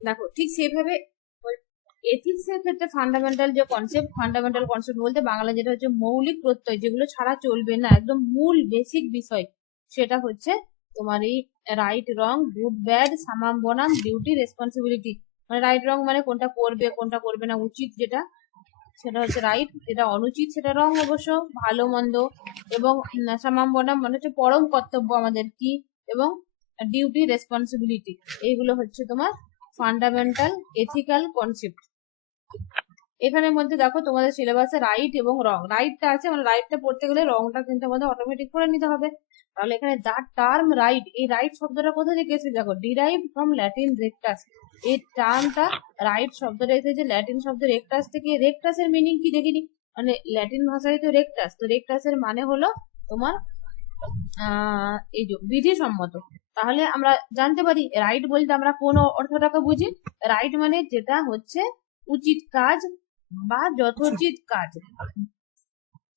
দেখো ঠিক সেভাবে এথিক্স এর ক্ষেত্রে ফান্ডামেন্টাল কনসেপ্ট বলতে বাংলা যেটা হচ্ছে মৌলিক প্রত্যয়, যেগুলো ছাড়া চলবে না, একদম মূল বেসিক বিষয়, সেটা হচ্ছে তোমার এই রাইট রং, গুড ব্যাড, সামাম বনাম, ডিউটি রেসপন্সিবিলিটি। মানে রাইট রং মানে কোনটা করবে কোনটা করবে না, উচিত যেটা সেটা হচ্ছে রাইট, যেটা অনুচিত সেটা রং অবশ্য, ভালো মন্দ, এবং সামাম বনাম মানে হচ্ছে পরম কর্তব্য আমাদের কি, এবং ডিউটি রেসপন্সিবিলিটি। এইগুলো হচ্ছে তোমার ফান্ডামেন্টাল এথিক্যাল কনসেপ্ট। এখানের মধ্যে দেখো তোমাদের সিলেবাসে রাইট এবং রং, রাইটটা আছে মানে রাইটটা পড়তে গেলে রংটা কিন্তু আমাদের অটোমেটিক করে নিতে হবে। তাহলে এখানে দা টার্ম রাইট, এই রাইট শব্দটা কোথা থেকে এসেছে দেখো, ডিরাইভ ফ্রম ল্যাটিন রেক্টাস। এই টার্মটা রাইট শব্দটা এসেছে ল্যাটিন শব্দ রেক্টাস থেকে। রেক্টাসের মিনিং কি দেখিনি, মানে ল্যাটিন ভাষায় তো রেক্টাস, তো রেক্টাসের মানে হলো তোমার এই যে বিধিসম্মত। তাহলে আমরা জানতে পারি রাইট বলতে আমরা কোন অর্থটাকে বুঝি। রাইট মানে যেটা হচ্ছে উচিত কাজ বা যথোচিত কাজ,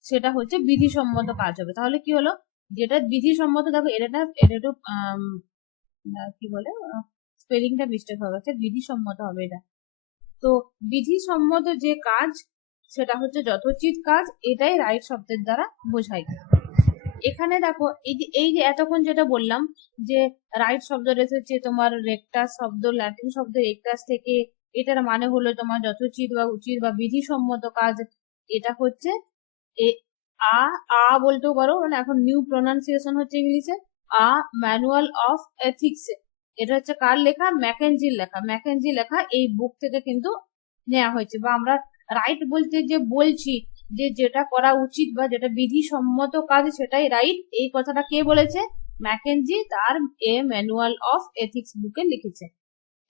সেটা হচ্ছে বিধিসম্মত কাজ হবে। তাহলে কি হলো, যেটা বিধিসম্মত, দেখো এটা একটু কি বলে, স্পেলিংটা মিস্টেক হয়ে গেছে, বিধিসম্মত হবে এটা। তো বিধিসম্মত যে কাজ সেটা হচ্ছে যথোচিত কাজ, এটাই রাইট শব্দের দ্বারা বোঝায়। এখানে দেখো এই যে এতক্ষণ যেটা বললাম যে রাইট শব্দটা এসেছে তোমার রেক্টাস শব্দ, ল্যাটিন শব্দ রেক্টাস থেকে, এটার মানে হলো তোমার যথোচিত বা উচিত বা বিধিসম্মত কাজ। এটা হচ্ছে এ আ আ বলতেও পারো, মানে এখন নিউ প্রোনাউন্সিয়েশন হচ্ছে ইংলিশে, আ ম্যানুয়াল অফ এথিক্স। এটা হচ্ছে কার লেখা, ম্যাকেনজির লেখা। ম্যাকেনজি লেখা এই বুক থেকে কিন্তু নেওয়া হয়েছে। বা আমরা রাইট বলতে যে বলছি যে যেটা করা উচিত বা যেটা বিধিসম্মত কাজ সেটাই রাইট, এই কথাটা কে বলেছে, ম্যাকেনজি তার এ ম্যানুয়াল অফ এথিক্স বুকে লিখেছে।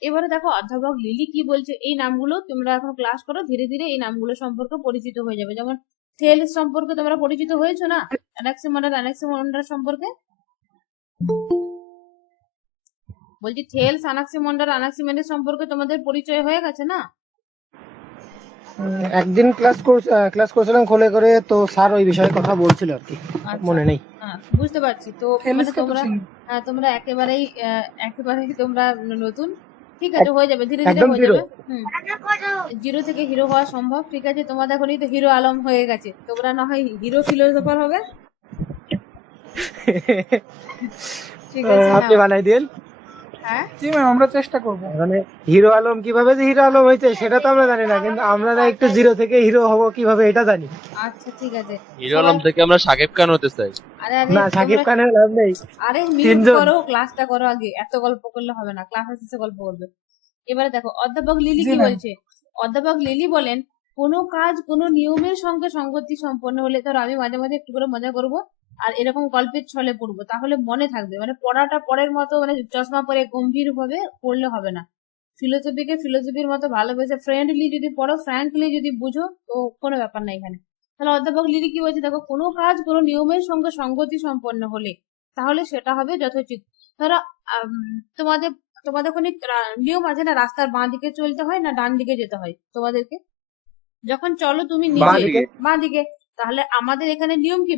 এবারে দেখো অধ্যাপক লিলি কি বলছে, এই নামগুলো তোমরা এখন ক্লাস করো, ধীরে ধীরে এই নামগুলো সম্পর্কে পরিচিত হয়ে যাবে। যেমন সেলস সম্পর্কে তোমরা পরিচিত হয়েছো না, অ্যানাক্সিমন্ডার সম্পর্কে বলছি, থেলস অ্যানাক্সিমেন্ডার সম্পর্কে তোমাদের পরিচয় হয়ে গেছে না? একদিন ক্লাস করছিলাম খোলে করে, তো স্যার ওই বিষয়ে কথা বলছিল আর কি, মনে নেই। হ্যাঁ বুঝতে পারছি। তো মানে তোমরা একেবারেই তোমরা নতুন, ঠিক আছে, হয়ে যাবে, ধীরে ধীরে একদম হয়ে জিরো। যাবে। জিরো থেকে হিরো হওয়া সম্ভব, ঠিক আছে। তোমাদের এখনই তো হিরো আলম হয়ে গেছে, তোমরা না হয় হিরো ফিলোসোফার হবে, ঠিক আছে। আপনি বানাই দিন। হ্যাঁ জি ম্যাম, আমরা চেষ্টা করব। মানে হিরো আলম কিভাবে যে হিরো আলম হয়েছে সেটা তো আমরা জানি না, কিন্তু আমরা একটু জিরো থেকে হিরো হব কিভাবে এটা জানি। আচ্ছা ঠিক আছে। হিরো আলম থেকে আমরা সাকিব খান হতে চাই। আরে আরে না, সাকিব খানের লাভ নেই। আরে মিউট তিনজন। করো, ক্লাসটা করো আগে, এত গল্প করলে হবে না, ক্লাসের শেষে গল্প করবে। এবারে দেখো অধ্যাপক লিলি কি বলছে। অধ্যাপক লিলি বলেন, কোনো কাজ কোনো নিয়মের সঙ্গে সঙ্গতি সম্পন্ন হলে, ধরো আমি মাঝে মাঝে একটু করে মজা করব আর এরকম গল্পের ছলে পড়বো, তাহলে মনে থাকবে। মানে পড়াটা পড়ের মতো, মানে চশমা পরে গম্ভীর ভাবে পড়লে হবে না। ফিলোসফির মতো ভালোবেসে ফ্রেন্ডলি যদি পড়ো, ফ্র্যাঙ্কলি যদি বুঝো, তো কোনো ব্যাপার না এখানে। তাহলে অধ্যাপক লিলি কি বলছে দেখো, কোনো কাজ কোনো নিয়মের সঙ্গে সঙ্গতি সম্পন্ন হলে তাহলে সেটা হবে যথোচিত। ধরো তোমাদের তোমাদের ওখানে নিয়ম আছে না, রাস্তার বাঁ দিকে চলতে হয় না ডান দিকে যেতে হয় তোমাদেরকে, যখন চলো তুমি নিজে বাঁ দিকে। তাহলে আমাদের এখানে নিয়ম কি,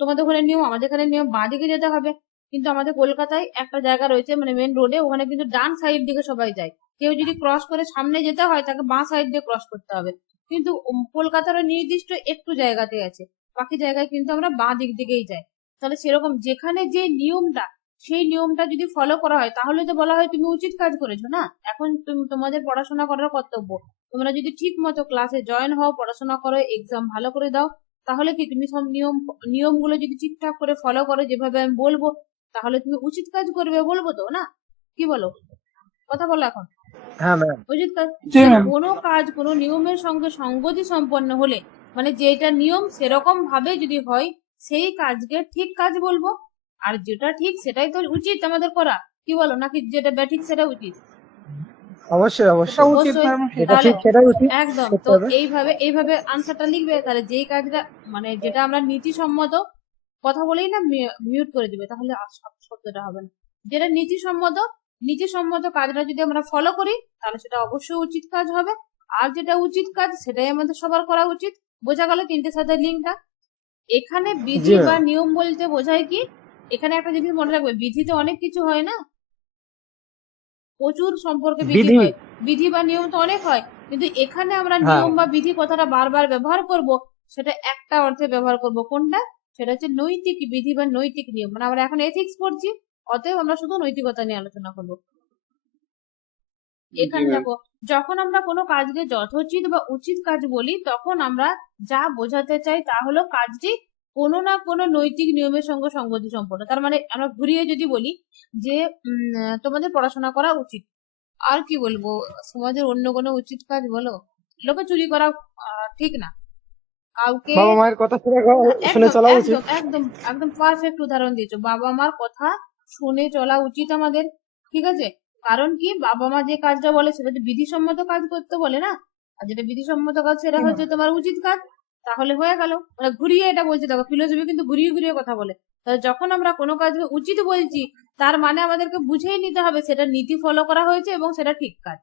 তোমাদের ওখানে নিয়ম, আমাদের এখানে নিয়ম বাঁ দিকে যেতে হবে। কিন্তু আমাদের কলকাতায় একটা জায়গা রয়েছে, মানে মেন রোডে, ওখানে কিন্তু ডান সাইড দিকে সবাই যায়। কেউ যদি ক্রস করে সামনে যেতে হয় তাকে বাঁ সাইড দিয়ে ক্রস করতে হবে। কিন্তু কলকাতার নির্দিষ্ট একটু জায়গাতে আছে, বাকি জায়গায় কিন্তু আমরা বাঁ দিক দিকেই যাই। তাহলে সেরকম যেখানে যে নিয়মটা, সেই নিয়মটা যদি ফলো করা হয় তাহলে তো বলা হয় তুমি উচিত কাজ করেছো না। এখন তোমাদের পড়াশোনা করার কর্তব্য, তোমরা যদি ঠিক মতো ক্লাসে জয়েন হও, পড়াশোনা করো, এক্সাম ভালো করে দাও, তাহলে কি তুমি সব নিয়মগুলো যদি ঠিকঠাক করে ফলো করো যেভাবে আমি বলবো, তাহলে তুমি উচিত কাজ করবে, বলবো তো না? কি বলো, কথা বলো এখন। হ্যাঁ ম্যাম। উচিত কাজ, কোনো কাজ কোনো নিয়মের সঙ্গে সঙ্গতি সম্পন্ন হলে, মানে যেটা নিয়ম সেরকম ভাবে যদি হয়, সেই কাজকে ঠিক কাজ বলবো। আর যেটা ঠিক সেটাই তো উচিত আমাদের করা, কি বলো, নাকি যেটা ব্যাঠিক সেটা উচিত? অবশ্যই অবশ্যই একদম। তো এইভাবে আনসারটা লিখবে, তাহলে যেই কাজটা, মানে যেটা আমরা নীতিসম্মত, কথা বলেই না মিউট করে দিবে, তাহলে শব্দটা হবে না। যেটা নীতিসম্মত কাজটা যদি আমরা ফলো করি তাহলে সেটা অবশ্যই উচিত কাজ হবে। আর যেটা উচিত কাজ সেটাই আমাদের সবার করা উচিত। বোঝা গেল তিনটে সাথে লিঙ্কটা? এখানে বিধি বা নিয়ম বলতে বোঝায় কি, এখানে একটা জিনিস মনে রাখবে, বিধিতে অনেক কিছু হয় না, প্রচুর সম্পর্কে বিধি বিধি। হয়, বিধি বা নিয়ম তো অনেক হয়, কিন্তু এখানে আমরা হ্যাঁ। নিয়ম বা বিধি কথাটা বারবার ব্যবহার করব, সেটা একটা অর্থে ব্যবহার করব। কোনটা? সেটা হচ্ছে নৈতিক বিধি বা নৈতিক নিয়ম। মানে আমরা এখন এথিক্স পড়ছি, অতএব আমরা শুধু নৈতিকতা নিয়ে আলোচনা করব। এখানে দেখো, যখন আমরা কোনো কাজকে যথোচিত বা উচিত কাজ বলি, তখন আমরা যা বোঝাতে চাই তা হলো কাজটি কোনো না কোনো নৈতিক নিয়মের সঙ্গে সঙ্গতি সম্পন্ন। তার মানে আমরা ঘুরিয়ে যদি বলি যে তোমাদের পড়াশোনা করা উচিত, আর কি বলবো, সমাজের অন্য কোনো উচিত কাজ বলো, লোকে চুরি করা ঠিক না, কাউকে বাবা মায়ের কথা শুনে একদম চলা উচিত। একদম একদম একদম পারফেক্ট উদাহরণ দিয়েছো, বাবা মার কথা শুনে চলা উচিত আমাদের। ঠিক আছে, কারণ কি, বাবা মা যে কাজটা বলে সেটা তো বিধিসম্মত কাজ করতে বলে না, আর যেটা বিধিসম্মত কাজ সেটা হচ্ছে তোমার উচিত কাজ। তাহলে হয়ে গেল, মানে ঘুরিয়ে এটা বলছি, দেখো ফিলোসফি কিন্তু ঘুরিয়ে ঘুরিয়ে কথা বলে। তাহলে যখন আমরা কোনো কাজকে উচিত বলছি, তার মানে আমাদেরকে বুঝেই নিতে হবে সেটা নীতি ফলো করা হয়েছে এবং সেটা ঠিক কাজ।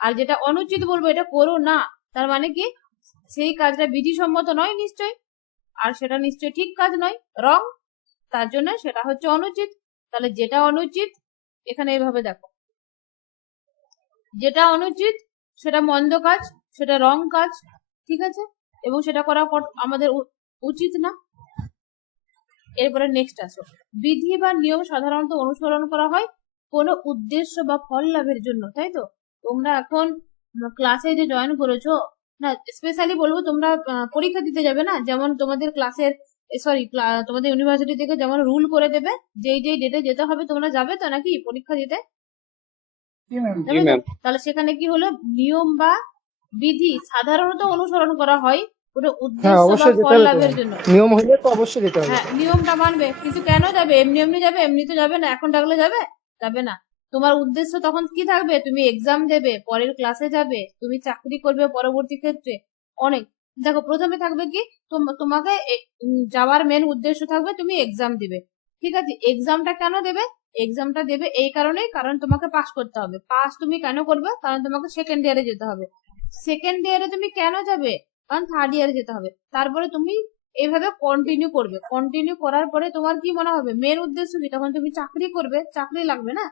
আর যেটা অনুচিত বলবো এটা করো না, তার মানে কি সেই কাজটা বিধিসম্মত নয় নিশ্চয়ই, আর সেটা নিশ্চয়ই ঠিক কাজ নয়, রং, তার জন্য সেটা হচ্ছে অনুচিত। তাহলে যেটা অনুচিত, এখানে এইভাবে দেখো, যেটা অনুচিত সেটা মন্দ কাজ, সেটা রং কাজ, ঠিক আছে, এবং সেটা করা আমাদের উচিত না। এরপরে নেক্সট আসো, বিধি বা নিয়ম সাধারণত অনুসরণ করা হয় কোনো উদ্দেশ্য বা ফল লাভের জন্য, তাই তো? তোমরা এখন ক্লাসে যে জয়েন করেছো, না স্পেশালি বলবো, তোমরা পরীক্ষা দিতে যাবে না, যেমন তোমাদের ক্লাসের সরি তোমাদের ইউনিভার্সিটি থেকে যেমন রুল করে দেবে যেই যেই ডেটে যেতে হবে, তোমরা যাবে তো নাকি পরীক্ষা দিতে? যাবে তো? তাহলে সেখানে কি হলো, নিয়ম বা বিধি সাধারণত অনুসরণ করা হয় কোনো হ্যাঁ, উদ্দেশ্য বা অবশ্যই যেতে ফল হবে তো। লাভের জন্য। নিয়ম হলে তো অবশ্যই যেতে হবে। হ্যাঁ, নিয়মটা মানবে, কিন্তু কেন যাবে? এমনি এমনি যাবে? এমনি তো যাবে না, এখন ডাকলে যাবে? যাবে না। তোমার উদ্দেশ্য তখন কি থাকবে? তুমি এক্সাম দেবে, পরের ক্লাসে যাবে, তুমি চাকরি করবে পরবর্তী ক্ষেত্রে, অনেক। দেখো, প্রথমে থাকবে কি, তোমাকে যাওয়ার মেন উদ্দেশ্য থাকবে তুমি এক্সাম দিবে। ঠিক আছে, এক্সামটা কেন দেবে? এক্সামটা দেবে এই কারণেই, কারণ তোমাকে পাস করতে হবে। পাস তুমি কেন করবে? কারণ তোমাকে সেকেন্ড ইয়ারে যেতে হবে। সেকেন্ড ইয়ারে তুমি কেন যাবে? কারণ থার্ড ইয়ারে যেতে হবে। তারপরে তুমি এইভাবে কন্টিনিউ করবে, কন্টিনিউ করার পরে তোমার কি মনে হবে মেন উদ্দেশ্য কি? তখন তুমি চাকরি করবে, চাকরি লাগবে না,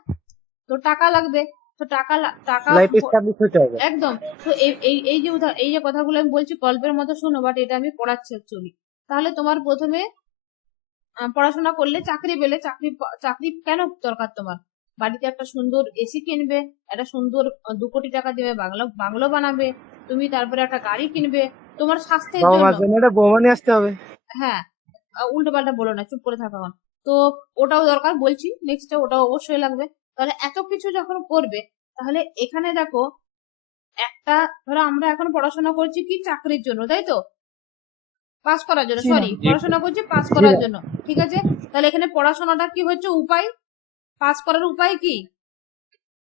তো টাকা লাগবে, তো টাকা লাইফ এস্টাবলিশ হতে হবে। একদম। তো এই যে কথাগুলো আমি বলছি গল্পের মতো শোনো, বাট এটা আমি পড়াচ্ছি অ্যাকচুয়ালি। তাহলে তোমার প্রথমে পড়াশোনা করলে, চাকরি পেলে, চাকরি কেন দরকার তোমার? বাড়িতে একটা সুন্দর এসি কিনবে, একটা সুন্দর 2 কোটি টাকা দেবে বাংলো বানাবে, তুমি তারপরে একটা গাড়ি কিনবে তোমার স্বাস্থ্যের বাবা জন্য। মার জন্য একটা বৌমা নিয়ে আসতে হবে। হ্যাঁ, উল্টো পাল্টা বলো না, চুপ করে থাকা। তো ওটাও দরকার বলছি, নেক্সট ওটাও অবশ্যই লাগবে। তাহলে এত কিছু যখন করবে, তাহলে এখানে দেখো, একটা ধরো আমরা এখন পড়াশোনা করছি কি চাকরির জন্য, তাই তো? পাস করার জন্য, সরি, পড়াশোনা করছি পাস করার জন্য, ঠিক আছে। তাহলে এখানে পড়াশোনাটা কি হচ্ছে? উপায়। পাস করার উপায় কি?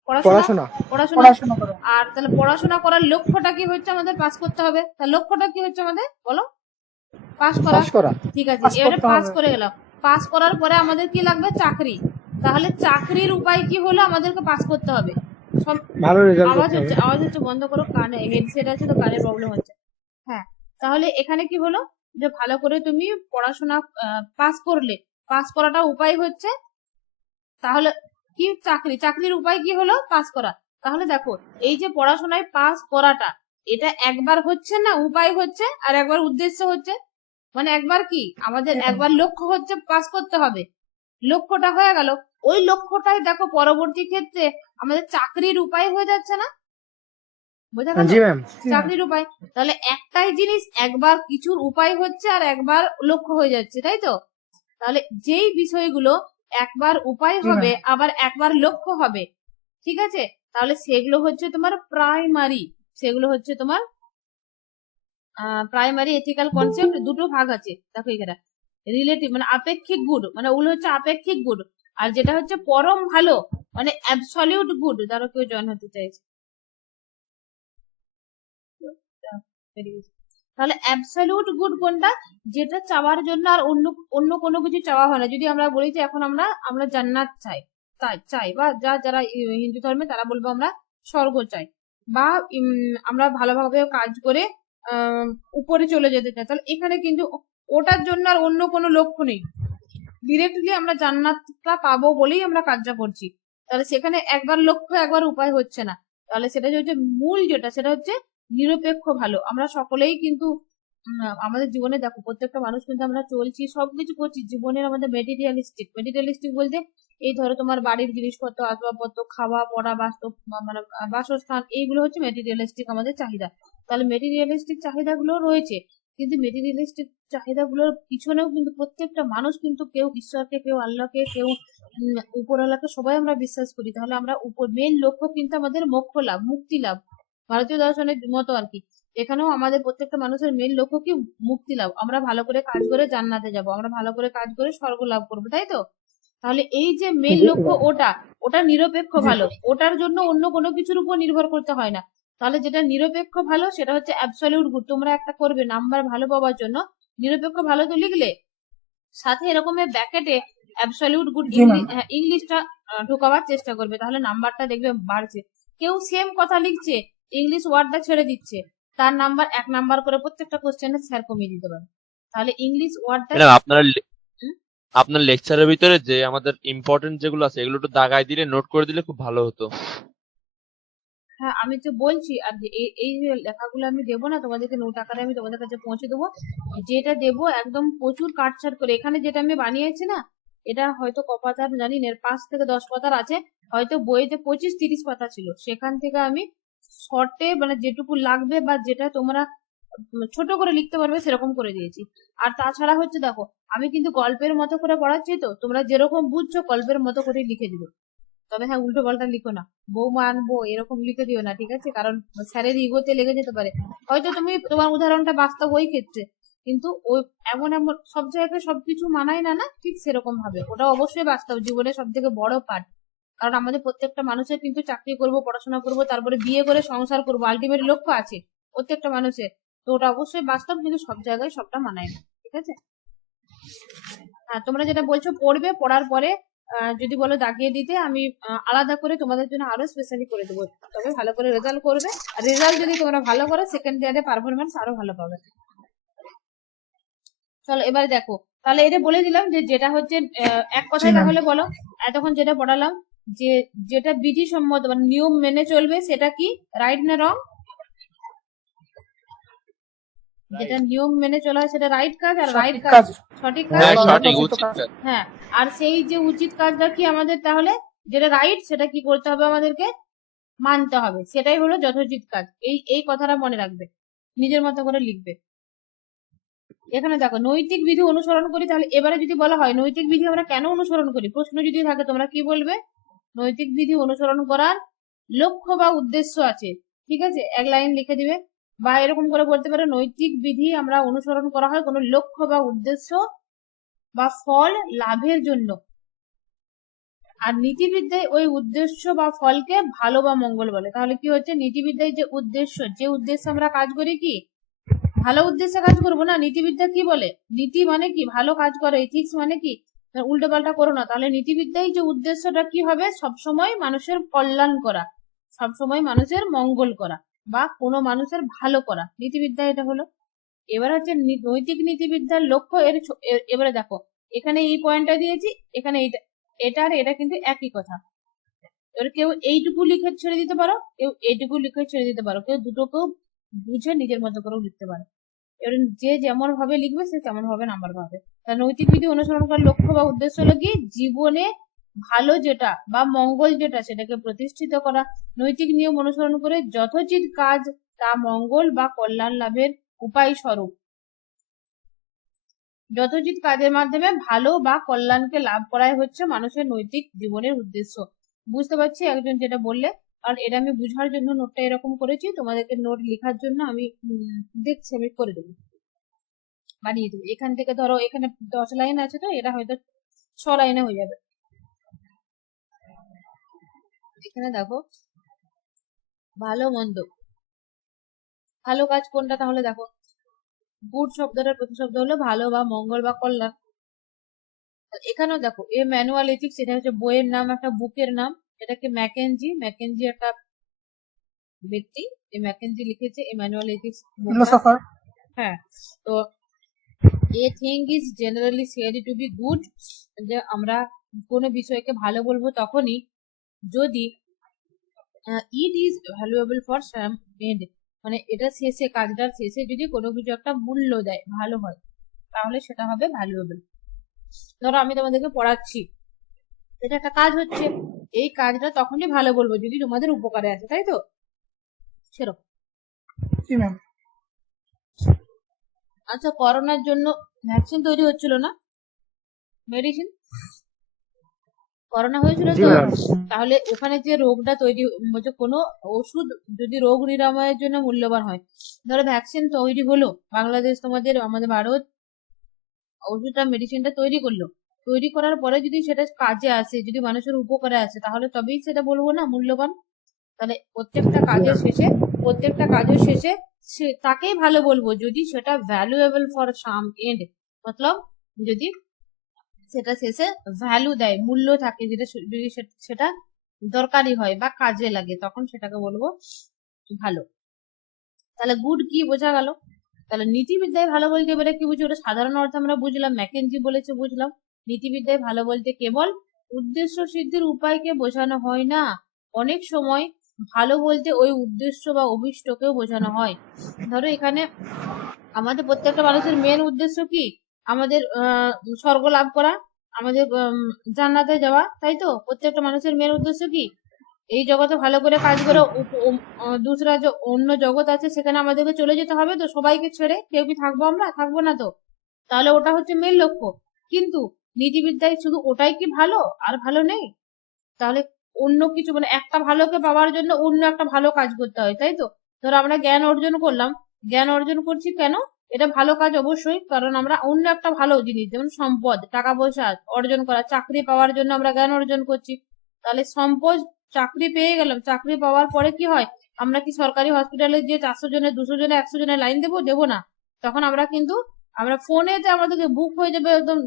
পড়াশোনা, পড়াশোনা করো। আর তাহলে পড়াশোনা করার লক্ষ্যটা কি হচ্ছে? আমাদের পাস করতে হবে। তার লক্ষ্যটা কি হচ্ছে আমাদের, বলো? পাস করা। ঠিক আছে, এবারে পাস করে গেলাম। পাস করার পরে আমাদের কি লাগবে? চাকরি। তাহলে চাকরির উপায় কি হলো? আমাদেরকে পাস করতে হবে। ভালো রেজাল্ট আওয়াজ হচ্ছে, বন্ধ করো, কানে হেডসেট আছে তো কানে প্রবলেম হচ্ছে। হ্যাঁ, তাহলে এখানে কি হলো, যে ভালো করে তুমি পড়াশোনা পাস করলে, পাস করাটা উপায় হচ্ছে, তাহলে কি চাকরির উপায় কি হলো? পাস করা। তাহলে দেখো, এই যে পড়াশোনায় পাস করাটা, এটা একবার হচ্ছে না, উপায় হচ্ছে, আর একবার উদ্দেশ্য হচ্ছে। মানে একবার কি আমাদের একবার লক্ষ্য হচ্ছে পাস করতে হবে, লক্ষ্যটা হয়ে গেল, ওই লক্ষ্যটাই দেখো পরবর্তী ক্ষেত্রে আমাদের চাকরির উপায় হয়ে যাচ্ছে না, বোঝা গেল? জি ম্যাম। চাকরির উপায়। তাহলে একটাই জিনিস একবার কিছুর উপায় হচ্ছে আর একবার লক্ষ্য হয়ে যাচ্ছে, তাই তো? তাহলে যেই বিষয়গুলো একবার উপায় হবে আবার একবার লক্ষ্য হবে, ঠিক আছে, তাহলে সেগুলো হচ্ছে তোমার প্রাইমারি। সেগুলো হচ্ছে তোমার প্রাইমারি এথিক্যাল কনসেপ্ট। দুটো ভাগ আছে দেখো এখানে, রিলেটিভ মানে আপেক্ষিক গুড, মানে ওগুলো হচ্ছে আপেক্ষিক গুড, আর যেটা হচ্ছে পরম ভালো মানে অ্যাবসলিউট গুড। ধরো কেউ জয়েন হতে চাইছে, তাহলে অ্যাবসলিউট গুড কোনটা? যেটা চাওয়ার জন্য আর অন্য কোনো কিছু চাওয়া হয় না। যদি আমরা বলি যে এখন আমরা জান্নাত চাই, বা যারা হিন্দু ধর্মে তারা বলবো আমরা স্বর্গ চাই, বা আমরা ভালোভাবে কাজ করে উপরে চলে যেতে চাই, তাহলে এখানে কিন্তু ওটার জন্য আর অন্য কোনো লক্ষ্য নেই, ডিরেক্টলি আমরা জান্নাতটা পাবো বলেই আমরা কাজটা করছি। তাহলে সেখানে একবার লক্ষ্য একবার উপায় হচ্ছে না, তাহলে সেটা যে হচ্ছে মূল যেটা সেটা হচ্ছে নিরপেক্ষ ভালো। আমরা সকলেই কিন্তু আমাদের জীবনে দেখো প্রত্যেকটা মানুষ কিন্তু আমরা চলছি সবকিছু করছি, জীবনের আমাদের মেটেরিয়ালিস্টিক। মেটেরিয়ালিস্টিক বলতে এই ধরো তোমার বাড়ির জিনিসপত্র, আসবাবপত্র, খাওয়া পড়া, মানে বাসস্থান, এইগুলো হচ্ছে মেটেরিয়ালিস্টিক আমাদের চাহিদা। তাহলে মেটেরিয়ালিস্টিক চাহিদাগুলো রয়েছে, কিন্তু মেটেরিয়ালিস্টিক চাহিদাগুলোর পিছনেও কিন্তু প্রত্যেকটা মানুষ কিন্তু কেউ ঈশ্বরকে, কেউ আল্লাহকে, কেউ উপরওয়ালাকে, সবাই আমরা বিশ্বাস করি। তাহলে আমরা মেন লক্ষ্য কিন্তু আমাদের মোক্ষ লাভ, মুক্তি লাভ, ভারতীয় দর্শনের মতো আর কি। এখানেও আমাদের প্রত্যেকটা মানুষের মেন লক্ষ্য কি? মুক্তি লাভ। আমরা ভালো করে কাজ করে জান্নাতে যাব, আমরা ভালো করে কাজ করে স্বর্গ লাভ করবো, তাই তো? তাহলে এই যে মেন লক্ষ্য ওটা, ওটা নিরপেক্ষ ভালো, ওটার জন্য অন্য কোনো কিছুর উপর নির্ভর করতে হয় না। তাহলে যেটা নিরপেক্ষ ভালো সেটা হচ্ছে অ্যাবসলিউট গুড। তোমরা একটা করবে নাম্বার ভালো পাওয়ার জন্য নিরপেক্ষ ভালো তো লিখলে, সাথে এরকমের ব্র্যাকেটে অ্যাবসলিউট গুড ইংলিশটা ঢোকাবার চেষ্টা করবে, তাহলে নাম্বারটা দেখবে বাড়ছে। কেউ সেম কথা লিখছে, ইংলিশ ওয়ার্ডটা ছেড়ে দিচ্ছে, তার নাম্বার 1 নাম্বার করে প্রত্যেকটা কোশ্চেনে স্যার কমিয়ে দিতে পারে। তাহলে ইংলিশ ওয়ার্ডটা ম্যাডাম আপনার লেকচারের ভিতরে যে আমাদের ইম্পর্টেন্ট যেগুলো আছে এগুলো একটু দাগায় দিলে, নোট করে দিলে খুব ভালো হতো। হ্যাঁ আমি তো বলছি, আর এই যে লেখাগুলো আমি দেবো না তোমাদেরকে, নোট আকারে আমি তোমাদের কাছে পৌঁছে দেবো। যেটা দেবো একদম প্রচুর কাটছাট করে। এখানে যেটা আমি বানিয়েছি না, এটা হয়তো ক পাতার জানি না, 5 থেকে 10 পাতার আছে, হয়তো বইতে 25-30 পাতা ছিল। সেখান থেকে আমি শর্টে মানে যেটুকু লাগবে বা যেটা তোমরা ছোট করে লিখতে পারবে সেরকম করে দিয়েছি। আর তাছাড়া হচ্ছে দেখো, আমি কিন্তু গল্পের মতো করে পড়াচ্ছি, তো তোমরা যেরকম বুঝছো গল্পের মতো করে লিখে দিবে। তবে হ্যাঁ, উল্টো পাল্টা লিখো না, বৌমা আনবো এরকম লিখে দিও না, ঠিক আছে? কারণ স্যারের ইগোতে লেগে যেতে পারে। হয়তো তুমি তোমার উদাহরণটা বাস্তব ওই ক্ষেত্রে, কিন্তু ওই এমন এমন সব জায়গায় সবকিছু মানায় না, না ঠিক সেরকম ভাবে ওটা অবশ্যই বাস্তব জীবনের সব থেকে বড় পার্ট। কারণ আমাদের প্রত্যেকটা মানুষের কিন্তু চাকরি করব, পড়াশোনা করব, তারপরে বিয়ে করে সংসার করব, আলটিমেট লক্ষ্য আছে প্রত্যেকটা মানুষের। তো ওটা অবশ্যই বাস্তব, কিন্তু সব জায়গায় সবটা মানায় না, ঠিক আছে? হ্যাঁ, তোমরা যেটা বলছো পড়বে, পড়ার পরে যদি বলো দাগিয়ে দিতে, আমি আলাদা করে তোমাদের জন্য আরো স্পেশালি করে দেবো। তবে ভালো করে রেজাল্ট করবে, আর রেজাল্ট যদি তোমরা ভালো করো সেকেন্ড ইয়ারে পারফরমেন্স আরো ভালো পাবে। চলো এবারে দেখো, তাহলে এটা বলে দিলাম যে যেটা হচ্ছে এক কথায় তাহলে বলো, এতক্ষণ যেটা পড়ালাম যে যেটা বিধি সম্মত মানে নিয়ম মেনে চলবে সেটা কি, রাইট না রং? যেটা নিয়ম মেনে চলা হয় সেটা রাইট কাজ, আর রাইট কাজ সঠিক কাজ। হ্যাঁ সঠিক, উচিত কাজ। হ্যাঁ, আর সেই যে উচিত কাজটা কি আমাদের, তাহলে যেটা রাইট সেটা কি করতে হবে, আমাদেরকে মানতে হবে, সেটাই হলো যথোচিত কাজ। এই কথাটা মনে রাখবে, নিজের মতো করে লিখবে। এখানে দেখো নৈতিক বিধি অনুসরণ করি, তাহলে এবারে যদি বলা হয় নৈতিক বিধি আমরা কেন অনুসরণ করি, প্রশ্ন যদি থাকে তোমরা কি বলবে? নৈতিক বিধি অনুসরণ করার লক্ষ্য বা উদ্দেশ্য আছে, ঠিক আছে? এক লাইন লিখে দিবে, বা এরকম করে বলতে পারো নৈতিক বিধি আমরা অনুসরণ করা হয় কোনো লক্ষ্য বা উদ্দেশ্য বা ফল লাভের জন্য। আর নীতিবিদ্যায় ওই উদ্দেশ্য বা ফলকে ভালো বা মঙ্গল বলে। তাহলে কি হচ্ছে, নীতিবিদ্যায় যে উদ্দেশ্য আমরা কাজ করি কি ভালো উদ্দেশ্যে কাজ করবো না। নীতিবিদ্যা কি বলে, নীতি মানে কি ভালো কাজ করো, এথিক্স মানে কি উল্টো পাল্টা করো না। তাহলে নীতিবিদ্যায় যে উদ্দেশ্যটা কি হবে, সবসময় মানুষের কল্যাণ করা, সবসময় মানুষের মঙ্গল করা বা কোনো মানুষের ভালো করা, নীতিবিদ্যা এটা হলো। এবার হচ্ছে নৈতিক নীতিবিদ্যার লক্ষ্য এবারে দেখো এখানে এই পয়েন্টটা দিয়েছি, এখানে এটা আর এটা কিন্তু একই কথা। এবার কেউ এইটুকু লিখে ছেড়ে দিতে পারো, কেউ এইটুকু লিখে ছেড়ে দিতে পারো, কেউ দুটোকেও বুঝে নিজের মতো করেও লিখতে পারো। এবার যে যেমন ভাবে লিখবে সে তেমন ভাবে নাম্বার পাবে। তার নৈতিক বিধি অনুসরণ করার লক্ষ্য বা উদ্দেশ্য হলো কি জীবনে ভালো যেটা বা মঙ্গল যেটা সেটাকে প্রতিষ্ঠিত করা। নৈতিক নিয়ম অনুসরণ করে যথোচিত কাজ তা মঙ্গল বা কল্যাণ লাভের উপায় স্বরূপ। যথোচিত কাজের মাধ্যমে ভালো বা কল্যাণকে লাভ করাই হচ্ছে মানুষের নৈতিক জীবনের উদ্দেশ্য। বুঝতে পারছি একজন যেটা বললে, আর এটা আমি বুঝার জন্য নোটটা এরকম করেছি, তোমাদেরকে নোট লেখার জন্য আমি দেখছি, আমি করে দেবো, বানিয়ে দেবো। এখান থেকে ধরো এখানে 10 লাইন আছে, তো এটা হয়তো 6 লাইনে হয়ে যাবে। এখানে দেখো ভালো মন্দ, ভালো কাজ কোনটা, তাহলে দেখো গুড শব্দটার প্রতিশব্দ হলো ভালো বা মঙ্গল বা কল্যাণ। এখানেও দেখো এ ম্যানুয়াল এথিক্স, এটা হচ্ছে বইয়ের নাম, একটা বুকের নাম। এটাকে ম্যাকেনজি একটা ব্যক্তি, এই ম্যাকেনজি লিখেছে এই ম্যানুয়াল এথিক্স। হ্যাঁ, তো a thing is generally said to be good, যে আমরা কোনো বিষয়কে ভালো বলবো তখনই যদি it is valuable for some end, মানে এটা শেষে, কাজটার শেষে যদি কোনো কিছু একটা মূল্য দেয়, ভালো হয়, তাহলে সেটা হবে ভ্যালুয়েবল। ধরো আমি তোমাদেরকে পড়াচ্ছি, এটা একটা কাজ হচ্ছে, এই কাজটা তখনই ভালো বলবো যদি তোমাদের উপকারে আসে, তাই তো? সেরকম। জি ম্যাম। আচ্ছা, করোনার জন্য ভ্যাকসিন তৈরি হচ্ছিল না, মেডিসিন, করোনা হয়েছিল জি তো, ম্যাম। তাহলে ওখানে যে রোগটা তৈরি হচ্ছে, কোনো ওষুধ যদি রোগ নিরাময়ের জন্য মূল্যবান হয়, ধরো ভ্যাকসিন তৈরি হলো, বাংলাদেশ তোমাদের, আমাদের ভারত ওষুধটা, মেডিসিনটা তৈরি করলো, তৈরি করার পরে যদি সেটা কাজে আসে, যদি মানুষের উপকারে আসে, তাহলে তবেই সেটা বলবো না মূল্যবান। তাহলে প্রত্যেকটা কাজের শেষে সে তাকেই ভালো বলবো যদি সেটা ভ্যালুয়েবল ফর সাম এন্ড, মতলব যদি সেটা শেষে ভ্যালু দেয়, মূল্য থাকে, যেটা যদি সেটা দরকারি হয় বা কাজে লাগে, তখন সেটাকে বলবো ভালো। তাহলে গুড কি বোঝা গেল? তাহলে নীতিবিদ্যায় ভালো বলতে এবারে কি বুঝি, ওটা সাধারণ অর্থে আমরা বুঝলাম, ম্যাকেনজি বলেছে বুঝলাম। নীতিবিদ্যায় ভালো বলতে কেবল উদ্দেশ্য সিদ্ধির উপায়কে বোঝানো হয় না, অনেক সময় ভালো বলতে ওই উদ্দেশ্য বা অভিষ্টকেও বোঝানো হয়। ধরো এখানে আমাদের প্রত্যেকটা মানুষের মেন উদ্দেশ্য কি? আমাদের স্বর্গ লাভ করা, আমাদের জান্নাতে যাওয়া, তাই তো? প্রত্যেকটা মানুষের মেন উদ্দেশ্য কি? এই জগতে ভালো করে কাজ করে দুসরা যে অন্য জগৎ আছে সেখানে আমাদেরকে চলে যেতে হবে তো, সবাইকে ছেড়ে। কেউ কি থাকবো? আমরা থাকবো না তো। তাহলে ওটা হচ্ছে মেন লক্ষ্য। কিন্তু নীতিবিদ্যায় শুধু ওটাই কি ভালো, আর ভালো নেই? তাহলে অন্য কিছু, মানে একটা ভালোকে পাওয়ার জন্য অন্য একটা ভালো কাজ করতে হয়, তাই তো? ধরো আমরা জ্ঞান অর্জন করলাম, জ্ঞান অর্জন করছি কেন? এটা ভালো কাজ অবশ্যই, কারণ আমরা অন্য একটা ভালো জিনিস, যেমন সম্পদ, টাকা পয়সা অর্জন করা, চাকরি পাওয়ার জন্য আমরা জ্ঞান অর্জন করছি। তাহলে সম্পদ, চাকরি পেয়ে গেলাম, চাকরি পাওয়ার পরে কি হয়? আমরা কি সরকারি হসপিটালে যে 400 জনের, 200 জনের, 100 জনের লাইন দেবো না। তখন আমরা ফোনেতে আমাদেরকে বুক হয়ে যাবে একদম,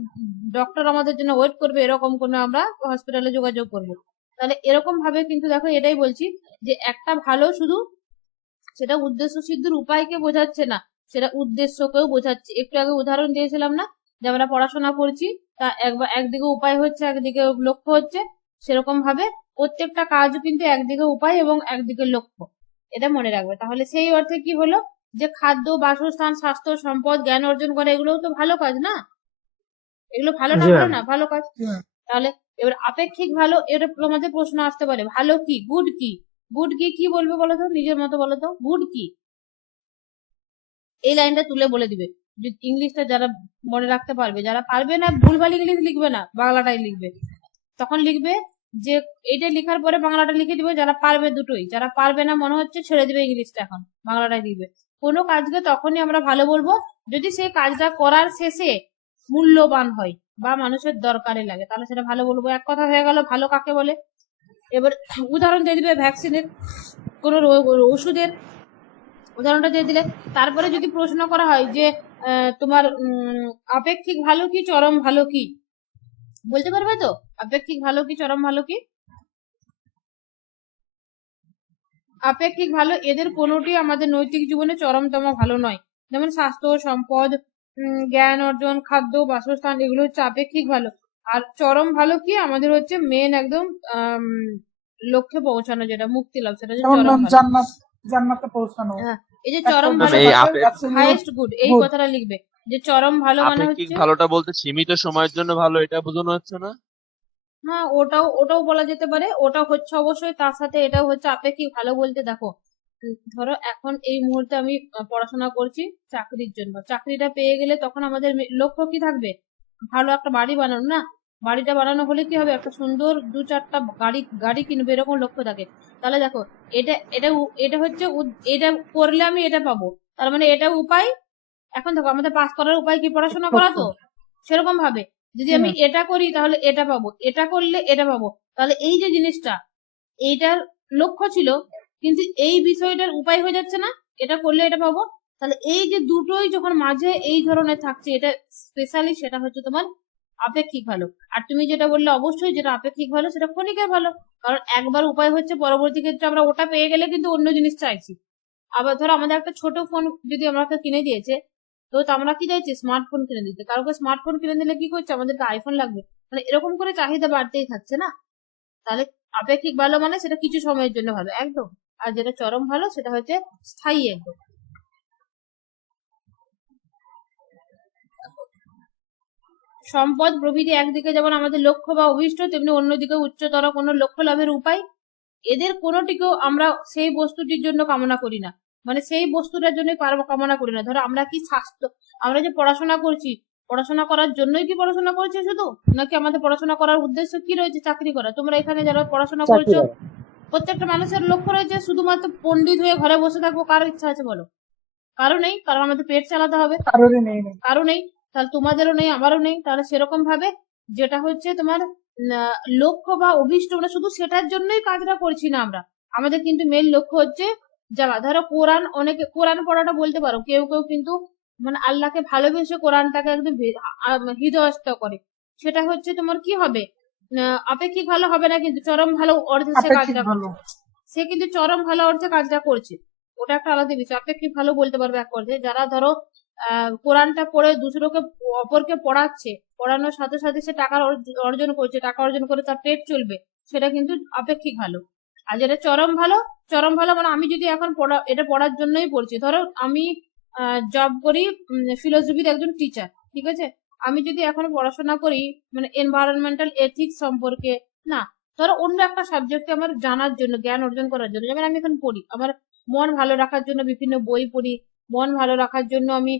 ডক্টর আমাদের জন্য ওয়েট করবে, এরকম কোনো আমরা হসপিটালে যোগাযোগ করবো। তাহলে এরকম ভাবে কিন্তু দেখো, এটাই বলছি যে একটা ভালো শুধু সেটা উদ্দেশ্য সিদ্ধির উপায়কে বোঝাচ্ছে না, সেটা উদ্দেশ্যকেও বোঝাচ্ছে। একটু আগে উদাহরণ দিয়েছিলাম না, যে আমরা পড়াশোনা করছি, তা একদিকে উপায় হচ্ছে, একদিকে লক্ষ্য হচ্ছে, সেরকম ভাবে প্রত্যেকটা কাজও কিন্তু একদিকে উপায় এবং একদিকে লক্ষ্য, এটা মনে রাখবে। তাহলে সেই অর্থে কি হলো, যে খাদ্য, বাসস্থান, স্বাস্থ্য, সম্পদ, জ্ঞান অর্জন করা, এগুলোও তো ভালো কাজ না? এগুলো ভালো না, জি ভালো ম্যাম। না, ভালো কাজ। তাহলে এবার আপেক্ষিক ভালো, এটা তোমাদের প্রশ্ন আসতে পারে, ভালো কি, গুড কি? গুড কি, কি বলবে বলো তো, নিজের মতো বলো তো, গুড কি? এই লাইনটা তুলে বলে দিবে। ইংলিশটা যারা মনে রাখতে পারবে, যারা পারবে না, ভুলভাল ইংলিশ লিখবে না, বাংলাটাই লিখবে। তখন লিখবে যে এটা লেখার পরে বাংলাটা লিখে দিবে, যারা পারবে দুটোই, যারা পারবে না মনে হচ্ছে ছেড়ে দিবে ইংলিশটা, এখন বাংলাটাই দিবে। কোনো কাজকে তখনই আমরা ভালো বলবো যদি সেই কাজটা করার শেষে মূল্যবান হয় বা মানুষের দরকারে লাগে, তাহলে সেটা ভালো বলবো। এক কথা হয়ে গেল ভালো কাকে বলে। এবার উদাহরণ দিয়ে দিবে ভ্যাকসিনের, কোনো ওষুধের উদাহরণটা দিয়ে দিলে। তারপরে যদি প্রশ্ন করা হয় যে তোমার আপেক্ষিক ভালো কি, চরম ভালো কি, বলতে পারবে তো? আপেক্ষিক ভালো কি, চরম ভালো কি? আপেক্ষিক ভালো, এদের কোনোটি আমাদের নৈতিক জীবনে চরমতম ভালো নয়। যেমন স্বাস্থ্য, সম্পদ, জ্ঞান অর্জন, খাদ্য, বাসস্থান, এগুলো হচ্ছে আপেক্ষিক ভালো। আর চরম ভালো কি, আমাদের হচ্ছে মেন একদম লক্ষ্যে পৌঁছানো, যেটা মুক্তি লাভ, সেটা হচ্ছে চরম ভালো। জান্নাতে পৌঁছানো। হ্যাঁ, এই যে চরম ম্যাম ভালো, এই হাইয়েস্ট গুড, এই কথাটা লিখবে, যে চরম ভালো মানে আপেক্ষিক হচ্ছে, ভালোটা বলতে সীমিত সময়ের জন্য ভালো, এটা বোঝানো হচ্ছে না? হ্যাঁ ওটাও বলা যেতে পারে, ওটা হচ্ছে অবশ্যই, তার সাথে এটাও হচ্ছে আপেক্ষিক ভালো বলতে। দেখো ধরো এখন এই মুহূর্তে আমি পড়াশোনা করছি চাকরির জন্য, চাকরিটা পেয়ে গেলে তখন আমাদের লক্ষ্য কি থাকবে? ভালো একটা বাড়ি বানানো না? বাড়িটা বানানো হলে কি হবে? একটা সুন্দর 2-4টা গাড়ি কিনবে, এরকম লক্ষ্য থাকে। তাহলে দেখো, এটা এটা এটা হচ্ছে এটা করলে আমি এটা পাবো, তার মানে এটা উপায়। এখন দেখো, আমাদের পাস করার উপায় কি? পড়াশোনা করা তো। সেরকম ভাবে যদি আমি এটা করি তাহলে এটা পাবো, এটা করলে এটা পাবো, তাহলে এই যে জিনিসটা, এইটার লক্ষ্য ছিল, কিন্তু এই বিষয়টার উপায় হয়ে যাচ্ছে না, এটা করলে এটা পাবো। তাহলে এই যে দুটোই যখন মাঝে এই ধরনের থাকছে, এটা স্পেশালি সেটা হচ্ছে তোমার আপেক্ষিক ভালো। আর তুমি যেটা বললে, অবশ্যই যেটা আপেক্ষিক ভালো সেটা ক্ষণিকের ভালো, কারণ একবার উপায় হচ্ছে, পরবর্তী ক্ষেত্রে আমরা ওটা পেয়ে গেলে কিন্তু অন্য জিনিস চাইছি। আবার ধরো আমাদের একটা ছোট ফোন যদি আমাকে কিনে দিয়েছে, তো আমরা কি চাইছি? স্মার্টফোন কিনে দিতে। কারোকে স্মার্টফোন কিনে দিলে কি করছে? আমাদেরকে আইফোন লাগবে, মানে এরকম করে চাহিদা বাড়তেই থাকছে না? তাহলে আপেক্ষিক ভালো মানে সেটা কিছু সময়ের জন্য ভালো একদম, আর যেটা চরম ভালো সেটা হচ্ছে স্থায়ী একদম। সম্পদ প্রভৃতি একদিকে যেমন আমাদের লক্ষ্য বা অভীষ্ট, তেমনি অন্যদিকে উচ্চতর কোনো লক্ষ্য লাভের উপায়। এদের কোনোটিকেও আমরা সেই বস্তুটির জন্য কামনা করি না, মানে সেই বস্তুটার জন্য কামনা করি না। ধরো আমরা কি স্বাস্থ্য, আমরা যে পড়াশোনা করছি, পড়াশোনা করার জন্যই কি পড়াশোনা করছি শুধু, নাকি আমাদের পড়াশোনা করার উদ্দেশ্য কি রয়েছে? চাকরি করা। তোমরা এখানে যারা পড়াশোনা চাকরি করছো, করে। প্রত্যেকটা মানুষের লক্ষ্য রয়েছে শুধুমাত্র পণ্ডিত হয়ে ঘরে বসে থাকবো। কার ইচ্ছা আছে বলো? কারো নেই, কারণ আমাদের পেট চালাতে হবে। কারোরই নেই। কারো নেই, তাহলে তোমাদেরও নেই, আমারও নেই। তাহলে সেরকম ভাবে যেটা হচ্ছে তোমার লক্ষ্য বা অভীষ্ট, আমরা শুধু সেটার জন্যই কাজটা করছি না আমরা। আমাদের কিন্তু মেন লক্ষ্য হচ্ছে যাওয়া। ধরো কোরআন, অনেকে কোরআন পড়াটা বলতে পারো, কেউ কেউ কিন্তু মানে আল্লাহকে ভালোবেসে কোরআনটাকে একদম হৃদয়স্থ করে। সেটা হচ্ছে তোমার কি হবে, আপেক্ষিক ভালো হবে না, কিন্তু চরম ভালো অর্থে সে কাজটা করছে। সে কিন্তু চরম ভালো অর্থে কাজটা করছে, ওটা একটা আলাদা বিষয়। আপেক্ষিক ভালো বলতে পারবে এক অর্থে। যারা ধরো কোরআনটা পড়ে দুসরোকে অপরকে পড়াচ্ছে, পড়ানোর সাথে সাথে সে টাকা অর্জন করছে, টাকা অর্জন করে তার পেট চলবে, সেটা কিন্তু আপেক্ষিক ভালো। আর যেটা চরম ভালো, চরম ভালো মানে আমি যদি এখন এটা পড়ার জন্যই পড়ছি। ধরো আমি জব করি ফিলোসফির একজন টিচার, ঠিক আছে, আমি যদি এখন পড়াশোনা করি মানে এনভায়রনমেন্টাল এথিক্স সম্পর্কে, না, ধরো অন্য একটা সাবজেক্টে আমার জানার জন্য, জ্ঞান অর্জন করার জন্য, যেমন আমি এখন পড়ি আমার মন ভালো রাখার জন্য বিভিন্ন বই পড়ি, মন ভালো রাখার জন্য আমি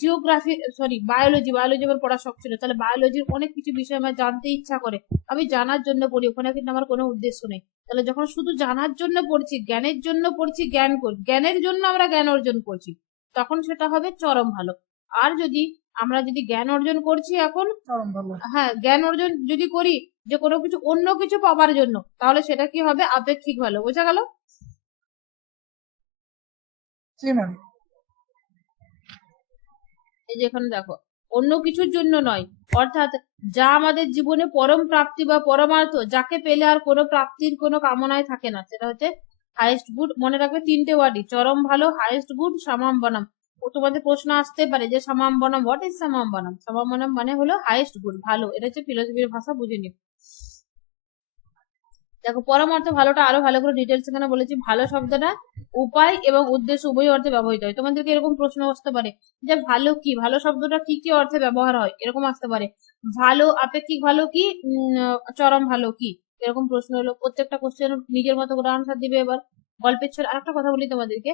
জিওগ্রাফি বায়োলজি আমার পড়ার শখ ছিল, তাহলে বায়োলজির অনেক কিছু বিষয় আমার জানতে ইচ্ছা করে, আমি জানার জন্য পড়ি, ওখানে কিন্তু আমার কোনো উদ্দেশ্য নেই। তাহলে যখন শুধু জানার জন্য পড়ছি, জ্ঞানের জন্য পড়ছি, জ্ঞানের জন্য আমরা জ্ঞান অর্জন করছি, তখন সেটা হবে চরম ভালো। আর যদি আমরা যদি জ্ঞান অর্জন করছি এখন, হ্যাঁ জ্ঞান অর্জন যদি করি যে কোনো কিছু অন্য কিছু পাবার জন্য, তাহলে সেটা কি হবে, আপেক্ষিক ভালো। বোঝা গেল? এই যে এখানে দেখো, অন্য কিছুর জন্য নয়, অর্থাৎ যা আমাদের জীবনে পরম প্রাপ্তি বা পরমার্থ, যাকে পেলে আর কোনো প্রাপ্তির কোনো কামনায় থাকে না, সেটা হচ্ছে হাইয়েস্ট গুড। মনে রাখবে তিনটে ওয়ার্ডই, চরম ভালো, হাইয়েস্ট গুড, সামাম বনাম। ও তোমাদের প্রশ্ন আসতে পারে যে সামাম বনাম, হোয়াট ইজ সামাম বনাম? সামাম বনাম মানে হলো হাইয়েস্ট গুড, ভালো। এটা হচ্ছে ফিলোসফির ভাষা, বুঝে নিও। দেখো পরমার্থ ভালোটা আরো ভালো করে ডিটেলস এখানে বলেছি। ভালো শব্দটা উপায় এবং উদ্দেশ্য উভয় অর্থে ব্যবহৃত হয়। তোমাদেরকে এরকম প্রশ্ন আসতে পারে যে ভালো কি, ভালো শব্দটা কি কি অর্থে ব্যবহার হয়, এরকম আসতে পারে। ভালো আপেক্ষিক ভালো কি, চরম ভালো কি, এরকম প্রশ্ন হলো। প্রত্যেকটা কোশ্চেন নিজের মতো করে আনসার দিবে। এবার গল্পের ছলে আরেকটা কথা বলি তোমাদেরকে,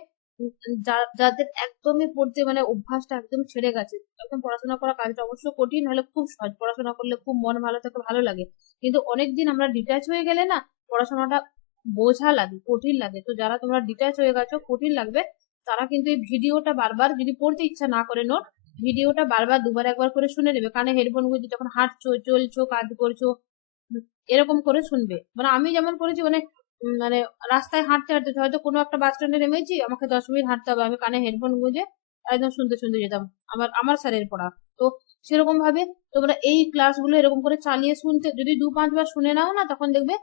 যাদের একদমই পড়তে মানে অভ্যাসটা একদম ছেড়ে গেছে, একদম পড়াশোনা করা কাজটা অবশ্য কঠিন, হলে খুব সহজ, পড়াশোনা করলে খুব মন ভালো থাকে, ভালো লাগে, কিন্তু অনেকদিন আমরা ডিট্যাচ হয়ে গেলে না পড়াশোনাটা বোঝা লাগে, কঠিন লাগে। তো যারা তোমরা ডিট্যাচ হয়ে গেছো, কঠিন লাগবে, তারা কিন্তু এই ভিডিওটা বারবার, যদি পড়তে ইচ্ছা না করে নোট, ভিডিওটা বারবার দুবার একবার করে শুনে নেবে, কানে হেডফোন গুঁজে যখন হাঁটছো, চলছো, কাজ করছো, এরকম করে শুনবে। মানে আমি যেমন করেছি, মানে মানে রাস্তায় হাঁটতে হাঁটতে হয়তো কোনো একটা বাস স্ট্যান্ডে নেমেছি, আমাকে 10 মিনিট হাঁটতে হবে, আমি কানে হেডফোন গুঁজে একদম শুনতে শুনতে যেতাম আমার স্যারের পড়া। তো সেরকম ভাবে তোমরা এই ক্লাসগুলো এরকম করে চালিয়ে শুনতে, যদি 2-5 বার শুনে নাও না, তখন দেখবে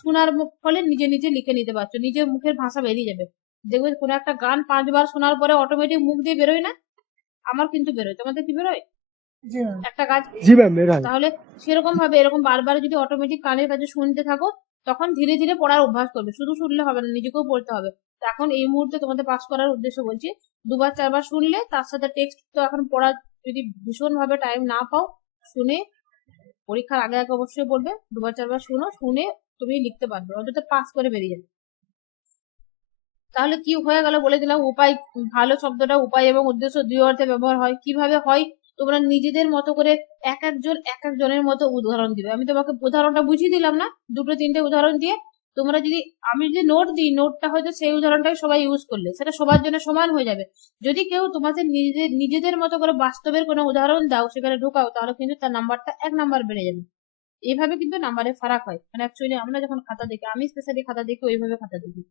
শোনার ফলে নিজে নিজে লিখে নিতে পারছো, নিজের মুখের ভাষা বেরিয়ে যাবে। দেখবে কোনো একটা গান 5 বার শোনার পরে অটোমেটিক মুখ দিয়ে বেরোয় না? আমার কিন্তু বেরোয়, তোমাদের কি বেরোয় একটা কাজ? জি ম্যাম, বের হয়। তাহলে সেরকম ভাবে এরকম বারবার যদি অটোমেটিক কানের কাছে শুনতে থাকো, তখন ধীরে ধীরে পড়ার অভ্যাস করবে। শুধু শুনলে হবে না, নিজেকেও পড়তে হবে। তো এখন এই মুহূর্তে তোমাদের পাস করার উদ্দেশ্য বলছি, 2-4 বার শুনলে, তার সাথে টেক্সট তো এখন পড়ার, যদি ভীষণ ভাবে টাইম না পাও, শুনে পরীক্ষার আগে আগে অবশ্যই পড়বে। 2-4 বার শুনো, শুনে তুমি লিখতে পারবে, অন্তত পাস করে বেরিয়ে যাবে। তাহলে কি হয়ে গেল বলে দিলাম। উপায়, ভালো শব্দটা উপায় এবং উদ্দেশ্য দুই অর্থে ব্যবহার হয়। কিভাবে হয় তোমরা নিজেদের মতো করে এক একজনের মতো উদাহরণ দিবে। আমি তোমাকে উদাহরণটা বুঝিয়ে দিলাম না, 2-3টে উদাহরণ দিয়ে তোমরা যদি, আমি যদি নোট দিই, নোটটা হয়তো সেই উদাহরণটাই সবাই ইউজ করলে সেটা সবার জন্য সমান হয়ে যাবে। যদি কেউ তোমাদের নিজেদের মতো করে বাস্তবের কোনো উদাহরণ দাও, সেখানে ঢোকাও, তাহলে কিন্তু তার নাম্বারটা 1 নাম্বার বেড়ে যাবে। এইভাবে কিন্তু নাম্বারে ফারাক হয়। মানে অ্যাকচুয়ালি আমরা যখন খাতা দেখি, আমি স্পেশালি খাতা দেখি, ওইভাবে খাতা দেখি।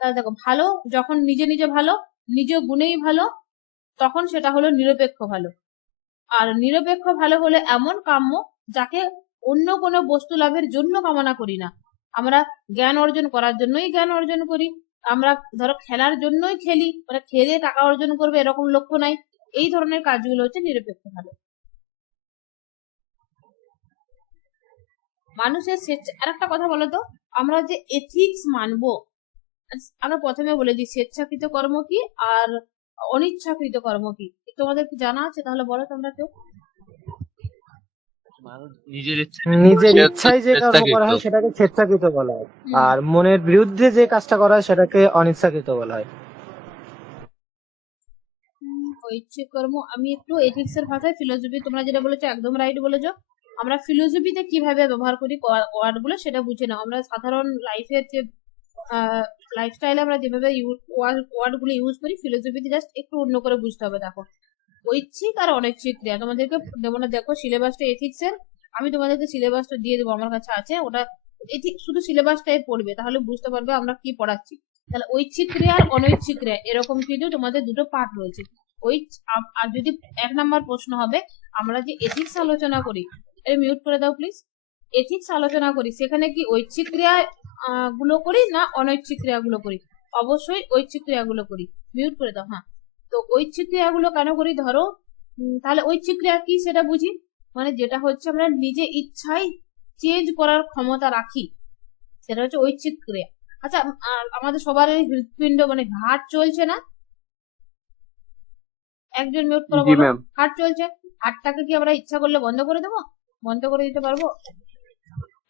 তাহলে দেখো, ভালো যখন নিজে নিজে ভালো, নিজ গুণেই ভালো, তখন সেটা হলো নিরপেক্ষ ভালো। আর নিরপেক্ষ ভালো হলে এমন কাম্য, যাকে অন্য কোনো বস্তু লাভের জন্য কামনা করি না। আমরা জ্ঞান অর্জন করার জন্যই জ্ঞান অর্জন করি, আমরা ধরো খেলার জন্যই খেলি, মানে খেলে টাকা অর্জন করবে এরকম লক্ষ্য নাই। এই ধরনের কাজগুলো হচ্ছে নিরপেক্ষ ভালো। মানুষের আর একটা কথা বলো তো, আমরা যে এথিক্স মানবো, আমরা প্রথমে বলে দিই স্বেচ্ছাকৃত কর্ম কি আর অনিচ্ছাকৃত কর্ম কি, তোমাদের কি জানা আছে? তাহলে বলো তোমরা কেউ। মানুষ নিজের ইচ্ছে নিজের সে হচ্ছে ইচ্ছায় যে কর্ম করা স্বেচ্ছাকৃত। হয় সেটাকে স্বেচ্ছাকৃত বলা হয়, হুম, আর মনের বিরুদ্ধে যে কাজটা করা হয় সেটাকে অনিচ্ছাকৃত বলা হয়। ঐচ্ছিক কর্ম, আমি একটু এথিক্স এর ভাষায় ফিলোসফি, তোমরা যেটা বলেছো একদম রাইট বলেছো। আমরা ফিলোসফিতে কিভাবে ব্যবহার করি ওয়ার্ড গুলো সেটা বুঝে নাও। আমরা সাধারণ লাইফের যে লাইফস্টাইলে আমরা যেভাবে ওয়ার্ড গুলো ইউজ করি, ফিলোসফিতে জাস্ট একটু অন্য করে বুঝতে হবে। দেখো, ঐচ্ছিক আর অনৈচ্ছিক ক্রিয়া তোমাদেরকে দেবো না, দেখো সিলেবাসটা এথিক্স এর, আমি তোমাদেরকে সিলেবাসটা দিয়ে দেবো, আমার কাছে আছে ওটা। শুধু সিলেবাসটাই পড়বে, তাহলে বুঝতে পারবে আমরা কি পড়াচ্ছি। তাহলে ঐচ্ছিক ক্রিয়া আর অনৈচ্ছিক ক্রিয়া এরকম কিন্তু তোমাদের দুটো পার্ট রয়েছে। ওই আর যদি 1 নাম্বার প্রশ্ন হবে, আমরা যে এথিক্স আলোচনা করি, এটা মিউট করে দাও প্লিজ। এথিক্স আলোচনা করি সেখানে কি ঐচ্ছিক ক্রিয়া গুলো করি না অনৈচ্ছিক ক্রিয়াগুলো করি? অবশ্যই ঐচ্ছিক ক্রিয়াগুলো করি। মিউট করে দাও। হ্যাঁ, তো ঐচ্ছিক ক্রিয়াগুলো কেন করি? ধরো তাহলে ঐচ্ছিক ক্রিয়া কি সেটা বুঝি। মানে যেটা হচ্ছে আমরা নিজে ইচ্ছায় চেঞ্জ করার ক্ষমতা রাখি, সেটা হচ্ছে ঐচ্ছিক ক্রিয়া। আচ্ছা, আমাদের সবার হৃৎপিণ্ড মানে হার্ট চলছে না? একজন মিউট করে জি বলো। ম্যাম। হার্ট চলছে, হার্টটাকে কি আমরা ইচ্ছা করলে বন্ধ করে দেবো? বন্ধ করে দিতে পারবো?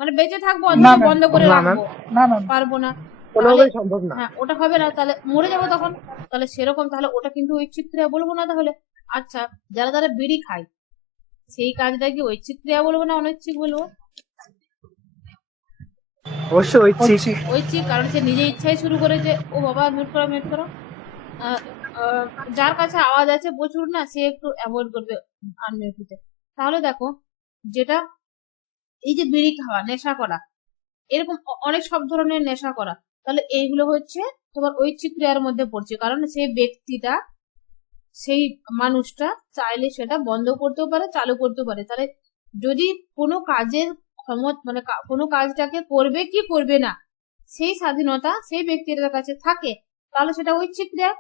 মানে বেঁচে থাকবো না অথচ ম্যাম, বন্ধ করে না রাখবো? না ম্যাম, পারবো না। তাহলে কোনোভাবেই সম্ভব না। হ্যাঁ, ওটা হবে না, তাহলে মরে যাবো তখন। তাহলে সেরকম, তাহলে ওটা কিন্তু ঐচ্ছিক ক্রিয়া বলবো না তাহলে। আচ্ছা, যারা যারা বিড়ি খায় সেই কাজটা কি ঐচ্ছিক ক্রিয়া বলবো না অনৈচ্ছিক বলবো? অবশ্যই ঐচ্ছিক। ঐচ্ছিক। ঐচ্ছিক, কারণ সে নিজে ইচ্ছায় শুরু করেছে। ও বাবা, মিউট করো মিউট করো। আহ, যার কাছে আওয়াজ আছে প্রচুর না, সে একটু অ্যাভয়েড করবে আনমিউট হতে। তাহলে দেখো, যেটা এই যে বিড়ি খাওয়া, নেশা করা, এরকম অনেক সব ধরনের নেশা করা, তাহলে এইগুলো হচ্ছে তোমার ঐচ্ছিক ক্রিয়ার মধ্যে পড়ছে। কারণ সেই ব্যক্তিটা, সেই মানুষটা চাইলে সেটা বন্ধ করতেও পারে, চালু করতেও পারে। তাহলে যদি কোনো কাজের ক্ষমতা মানে কোনো কাজটাকে করবে কি করবে না সেই স্বাধীনতা সেই ব্যক্তিটার কাছে থাকে, তাহলে সেটা ঐচ্ছিক ক্রিয়া।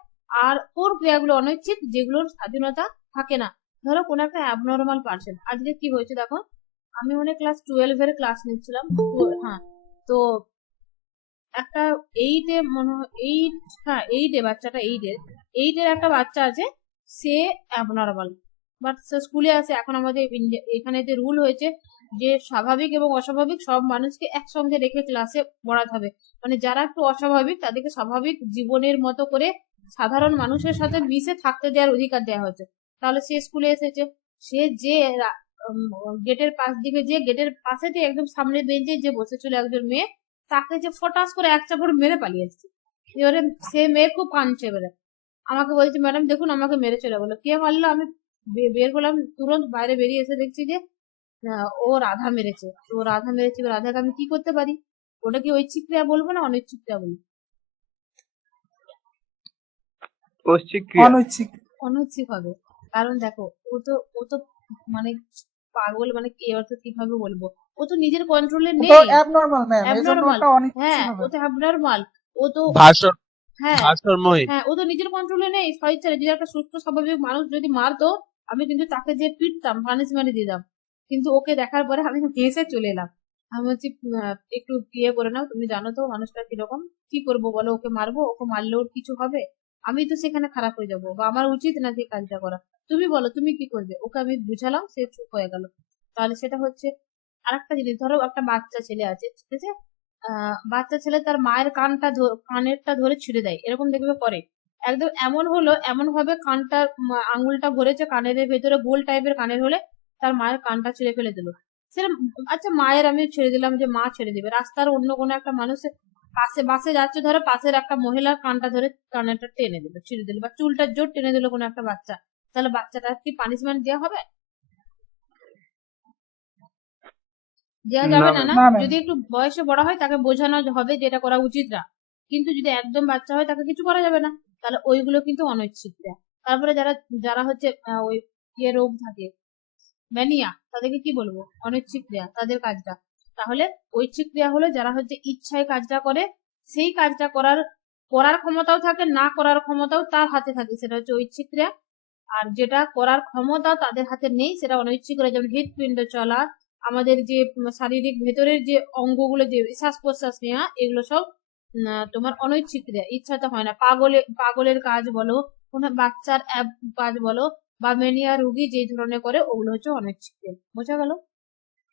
আর ওর ক্রিয়াগুলো অনৈচ্ছিক, যেগুলোর স্বাধীনতা থাকে না। ধরো কোন একটা অ্যাবনর্মাল পার্সন, আজকে কি হয়েছে দেখো, আমি মানে ক্লাস 12 এর ক্লাস নিচ্ছিলাম। হ্যাঁ, তো একটা 8 মনে হয় 8, হ্যাঁ 8 বাচ্চাটা 8 এর একটা বাচ্চা আছে, সে অ্যাবনর্মাল, বাট সে স্কুলে আছে। এখন আমাদের এখানে যে রুল হয়েছে যে স্বাভাবিক এবং অস্বাভাবিক সব মানুষকে একসঙ্গে রেখে ক্লাসে পড়াতে হবে। মানে যারা একটু অস্বাভাবিক তাদেরকে স্বাভাবিক জীবনের মতো করে সাধারণ মানুষের সাথে মিশে থাকতে দেওয়ার অধিকার দেওয়া হয়েছে। তাহলে সে স্কুলে এসেছে, সে যে গেটের পাশ দিকে, যে গেটের পাশে যে একদম সামনের বেঞ্চে যে বসেছিল একজন মেয়ে, তাকে যে ফটাস করে এক চাপড় মেরে পালিয়ে এসেছে। এবারে সে মেয়ে খুব কাঁদছে, এবারে আমাকে বলছে ম্যাডাম দেখুন আমাকে মেরে চলে গেলো। কে মারলো? আমি বের হলাম, তুরন্ত বাইরে বেরিয়ে এসে দেখছি যে ও রাধা মেরেছে। ও রাধা মেরেছে, এবার রাধাকে আমি কি করতে পারি? ওটা কি ঐচ্ছিক ক্রিয়া বলবো না অনৈচ্ছিক ক্রিয়া বলবো? ঐচ্ছিক ক্রিয়া। অনৈচ্ছিক। অনৈচ্ছিক হবে। কারণ দেখো, ও তো মানে পাগল, মানে কি অর্থ কিভাবে বলবো, ও তো নিজের কন্ট্রোলে ও নেই। তো অ্যাবনর্মাল ম্যাম, এই জন্য অ্যাবনর্মাল, ওটা অনৈচ্ছিক হ্যাঁ হবে। ও তো অ্যাবনর্মাল। ও তো হ্যাঁ ভারসাম্যহীন। হ্যাঁ, ও তো নিজের কন্ট্রোলে নেই। স্বেচ্ছায় যদি একটা সুস্থ স্বাভাবিক মানুষ যদি মারতো, আমি কিন্তু তাকে যে পিটতাম, পানিশমেন্ট দিতাম। কিন্তু ওকে দেখার পরে আমি হেসে চলে এলাম। আমি বলছি একটু ইয়ে করে নাও, তুমি জানো তো মানুষটা কিরকম, কি করবো বলো? ওকে মারবো? ওকে মারলে ওর কিছু হবে? আমি তো সেখানে খারাপ হয়ে যাবো, বা আমার উচিত না যে কাজটা করা। তুমি বলো তুমি কি করবে? ওকে আমি বুঝালাম, সে চুপ হয়ে গেল। তাহলে সেটা হচ্ছে আরেকটা জিনিস। ধরো একটা বাচ্চা ছেলে আছে, ঠিক আছে, বাচ্চা ছেলে তার মায়ের কানেরটা ধরে ছিঁড়ে দেয়, এরকম দেখবে করে। একদম এমন হলো, এমন ভাবে কানটা আঙুলটা ভরেছে কানের ভেতরে, গোল টাইপের কানের হলে তার মায়ের কানটা ছিঁড়ে ফেলে দিল। সেরকম, আচ্ছা মায়ের আমি ছেড়ে দিলাম যে মা ছেড়ে দিবে, রাস্তার অন্য কোনো একটা মানুষের পাশে বাসে যাচ্ছে, ধরো পাশের একটা মহিলার কানটা ধরে কানেরটা টেনে দিল, ছিঁড়ে দিল, বা চুলটা জোর টেনে দিল কোনো একটা বাচ্চা, তাহলে বাচ্চাটা কি পানিশমেন্ট দেওয়া হবে? দেওয়া যাবে না, না? না ম্যাম। যদি একটু বয়সে বড় হয় তাকে বোঝানো হবে যে এটা করা উচিত না, কিন্তু যদি একদম বাচ্চা হয় তাকে কিছু করা যাবে না। তাহলে ওইগুলো কিন্তু অনৈচ্ছিক ক্রিয়া। তারপরে যারা যারা হচ্ছে ওই ইয়ে রোগ থাকে, ম্যানিয়া, তাদেরকে কি বলবো? অনৈচ্ছিক ক্রিয়া তাদের কাজটা। তাহলে ঐচ্ছিক ক্রিয়া হলো যারা হচ্ছে ইচ্ছায় কাজটা করে, সেই কাজটা করার করার ক্ষমতাও থাকে, না করার ক্ষমতাও তার হাতে থাকে, সেটা হচ্ছে ঐচ্ছিক ক্রিয়া। আর যেটা করার ক্ষমতা তাদের হাতে নেই সেটা অনৈচ্ছিক ক্রিয়া, যেমন হৃৎপিণ্ড চলা, আমাদের যে শারীরিক ভেতরের যে অঙ্গগুলো যে শ্বাস প্রশ্বাস নেওয়া এগুলো সব তোমার অনৈচ্ছিক ক্রিয়া, ইচ্ছাতে হয় না। পাগলের কাজ বলো, কোনো বাচ্চার কাজ বলো, বা ম্যানিয়া রোগী যে ধরনের করে ওগুলো হচ্ছে অনৈচ্ছিক ক্রিয়া। বোঝা গেল?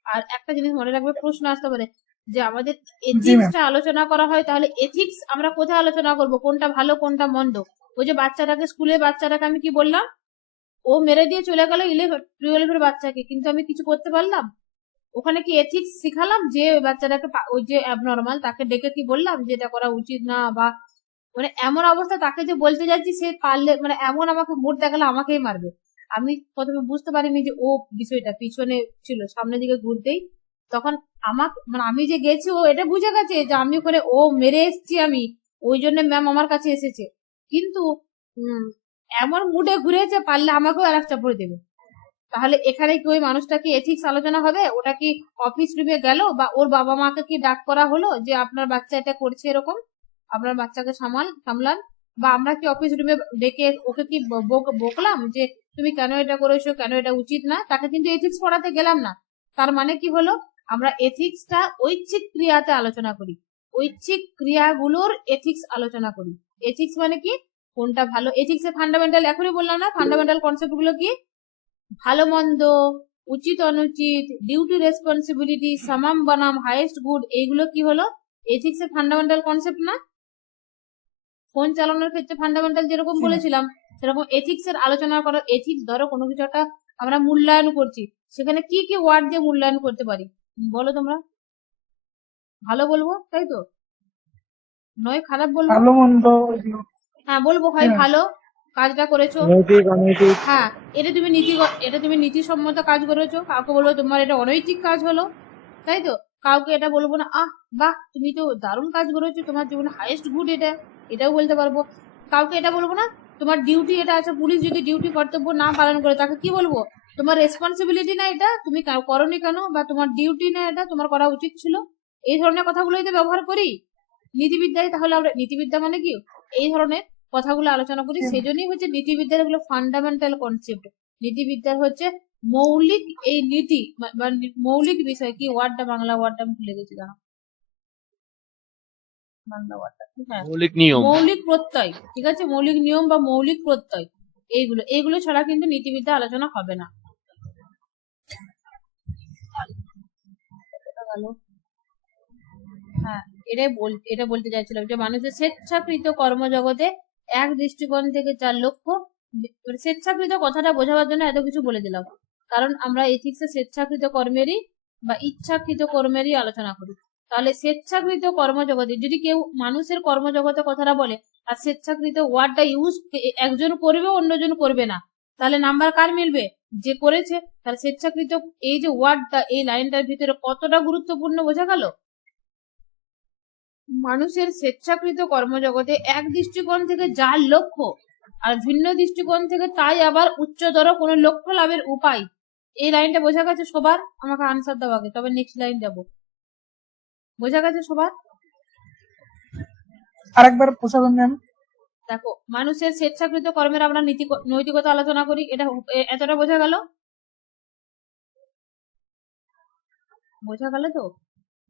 আর একটা জিনিস মনে রাখবে, প্রশ্ন আসতে পারে যে আমাদের এথিক্সটা আলোচনা করা হয়, তাহলে এথিক্স আমরা কোথায় আলোচনা করব, কোনটা ভালো কোনটা মন্দ? ওই যে বাচ্চাটাকে স্কুলে বাচ্চাটাকে আমি কি বললাম, ও মেরে দিয়ে চলে গেল 12 বাচ্চাকে, কিন্তু আমি কিছু করতে পারলাম? ওখানে কি এথিক্স শিখালাম? যে ওই বাচ্চাটাকে ওই যে অ্যাবনর্মাল তাকে ডেকে কি বললাম যে এটা করা উচিত না, বা মানে এমন অবস্থা তাকে যে বলতে যাচ্ছি সে পারলে মানে এমন আমাকে মুড দেখালে আমাকেই মারবে। আমি প্রথমে বুঝতে পারিনি যে ও বিষয়টা পিছনে ছিল, সামনের দিকে ঘুরতেই তখন আমাকে মানে আমি যে গেছি ও এটা বুঝে গেছে যে আমি ওখানে ও মেরে এসছি আমি, ওই জন্য ম্যাম আমার কাছে এসেছে। কিন্তু এমন মুডে ঘুরেছে পারলে আমাকেও আর একটা পড়ে দেবে। তাহলে এখানে কি ওই মানুষটা কি এথিক্স আলোচনা হবে? ওটা কি অফিস রুমে গেল, বা ওর বাবা মাকে কি ডাক করা হলো যে আপনার বাচ্চা এটা করছে এরকম, আপনার বাচ্চাকে সামলান? বা আমরা কি অফিস রুমে ডেকে ওকে কি বকলাম যে তুমি কেন এটা করেছো, কেন এটা উচিত না? তাকে কিন্তু এথিক্স পড়াতে গেলাম না। তার মানে কি হলো, আমরা এথিক্সটা ঐচ্ছিক ক্রিয়াতে আলোচনা করি, ঐচ্ছিক ক্রিয়াগুলোর এথিক্স আলোচনা করি। এথিক্স মানে কি, কোনটা ভালো? এথিক্স এর ফান্ডামেন্টাল এখনই বললাম না, ফান্ডামেন্টাল কনসেপ্ট গুলো কি? ভালো মন্দ, উচিত অনুচিত, ডিউটি রেসপন্সিবিলিটি, সামাম বানাম, হাইয়েস্ট গুড, এইগুলো কি হলো এথিক্স এর ফান্ডামেন্টাল কনসেপ্ট না? ফোন চালানোর ক্ষেত্রে ফান্ডামেন্টাল যেরকম বলেছিলাম সেরকম এথিক্স এর আলোচনা করা। এথিক্স ধরো কোনো কিছু একটা আমরা মূল্যায়ন করছি, সেখানে কি কি ওয়ার্ড দিয়ে মূল্যায়ন করতে পারি বলো তোমরা? ভালো বলবো, তাই তো? নয় খারাপ বলবো? ভালো মন্দ, হ্যাঁ বলবো, হয় ভালো কাজটা করেছো, নৈতিক অনৈতিক। হ্যাঁ এটা তুমি নীতিসম্মত কাজ করেছো। কাউকে বলবো তোমার এটা অনৈতিক কাজ হলো, তাই তো? কাউকে এটা বলবো না বাহ তুমি তো দারুণ কাজ করেছো, তোমার জীবনে হাইয়েস্ট গুড এটাও বলতে পারবো। কাউকে এটা বলবো না তোমার ডিউটি এটা আছে, পুলিশ যদি ডিউটি কর্তব্য না পালন করে তাকে কি বলবো, তোমার রেসপন্সিবিলিটি না এটা, তুমি করোনি কেন, বা তোমার ডিউটি না এটা, তোমার করা উচিত ছিল। এই ধরনের কথাগুলোই তো ব্যবহার করি নীতিবিদ্যায়। তাহলে আমরা নীতিবিদ্যা মানে কি এই ধরনের কথাগুলো আলোচনা করি, সেই জন্যই হচ্ছে নীতিবিদ্যার এগুলো ফান্ডামেন্টাল কনসেপ্ট। নীতিবিদ্যার হচ্ছে মৌলিক এই নীতি বা মৌলিক বিষয়, কি ওয়ার্ডটা বাংলা ওয়ার্ডটা আমি ভুলে গেছি, জানো বাংলা ওয়ার্ডটা? হ্যাঁ, মৌলিক নিয়ম। মৌলিক প্রত্যয়, ঠিক আছে, মৌলিক নিয়ম বা মৌলিক প্রত্যয়, এইগুলো ছাড়া কিন্তু নীতিবিদ্যা আলোচনা হবে না। হ্যাঁ, এটা বলতে চাইছিলাম যে মানুষের স্বেচ্ছাকৃত কর্মজগতে এক দৃষ্টিকোণ থেকে 4 লক্ষ্য। স্বেচ্ছাকৃত কথাটা বোঝাবার জন্য এত কিছু বলে দিলাম, কারণ আমরা এথিক্সে স্বেচ্ছাকৃত কর্মেরই বা ইচ্ছাকৃত কর্মেরই আলোচনা করি। তাহলে স্বেচ্ছাকৃত কর্মজগতে যদি কেউ মানুষের কর্মজগতে কথাটা বলে আর স্বেচ্ছাকৃত ওয়ার্ডটা ইউজ একজন করবে অন্যজন করবে না, তাহলে নাম্বার কার মিলবে? যে করেছে। তাহলে স্বেচ্ছাকৃত এই যে ওয়ার্ডটা এই লাইনটার ভিতরে কতটা গুরুত্বপূর্ণ বোঝা গেল? মানুষের স্বেচ্ছাকৃত কর্মজগতে এক দৃষ্টিকোণ থেকে যার লক্ষ্য, আর ভিন্ন দৃষ্টিকোণ থেকে তাই আবার উচ্চতর কোনো লক্ষ্য লাভের উপায়। এই লাইনটা বোঝা গেছে সবার? আমাকে আনসার দাও আগে, তবে নেক্সট লাইন যাব। বোঝা গেছে সবার? আরেকবার পোষাবেন ম্যাম। দেখো, মানুষের স্বেচ্ছাকৃত কর্মের আমরা নৈতিকতা আলোচনা করি, এটা এতটা বোঝা গেল? বোঝা গেল তো?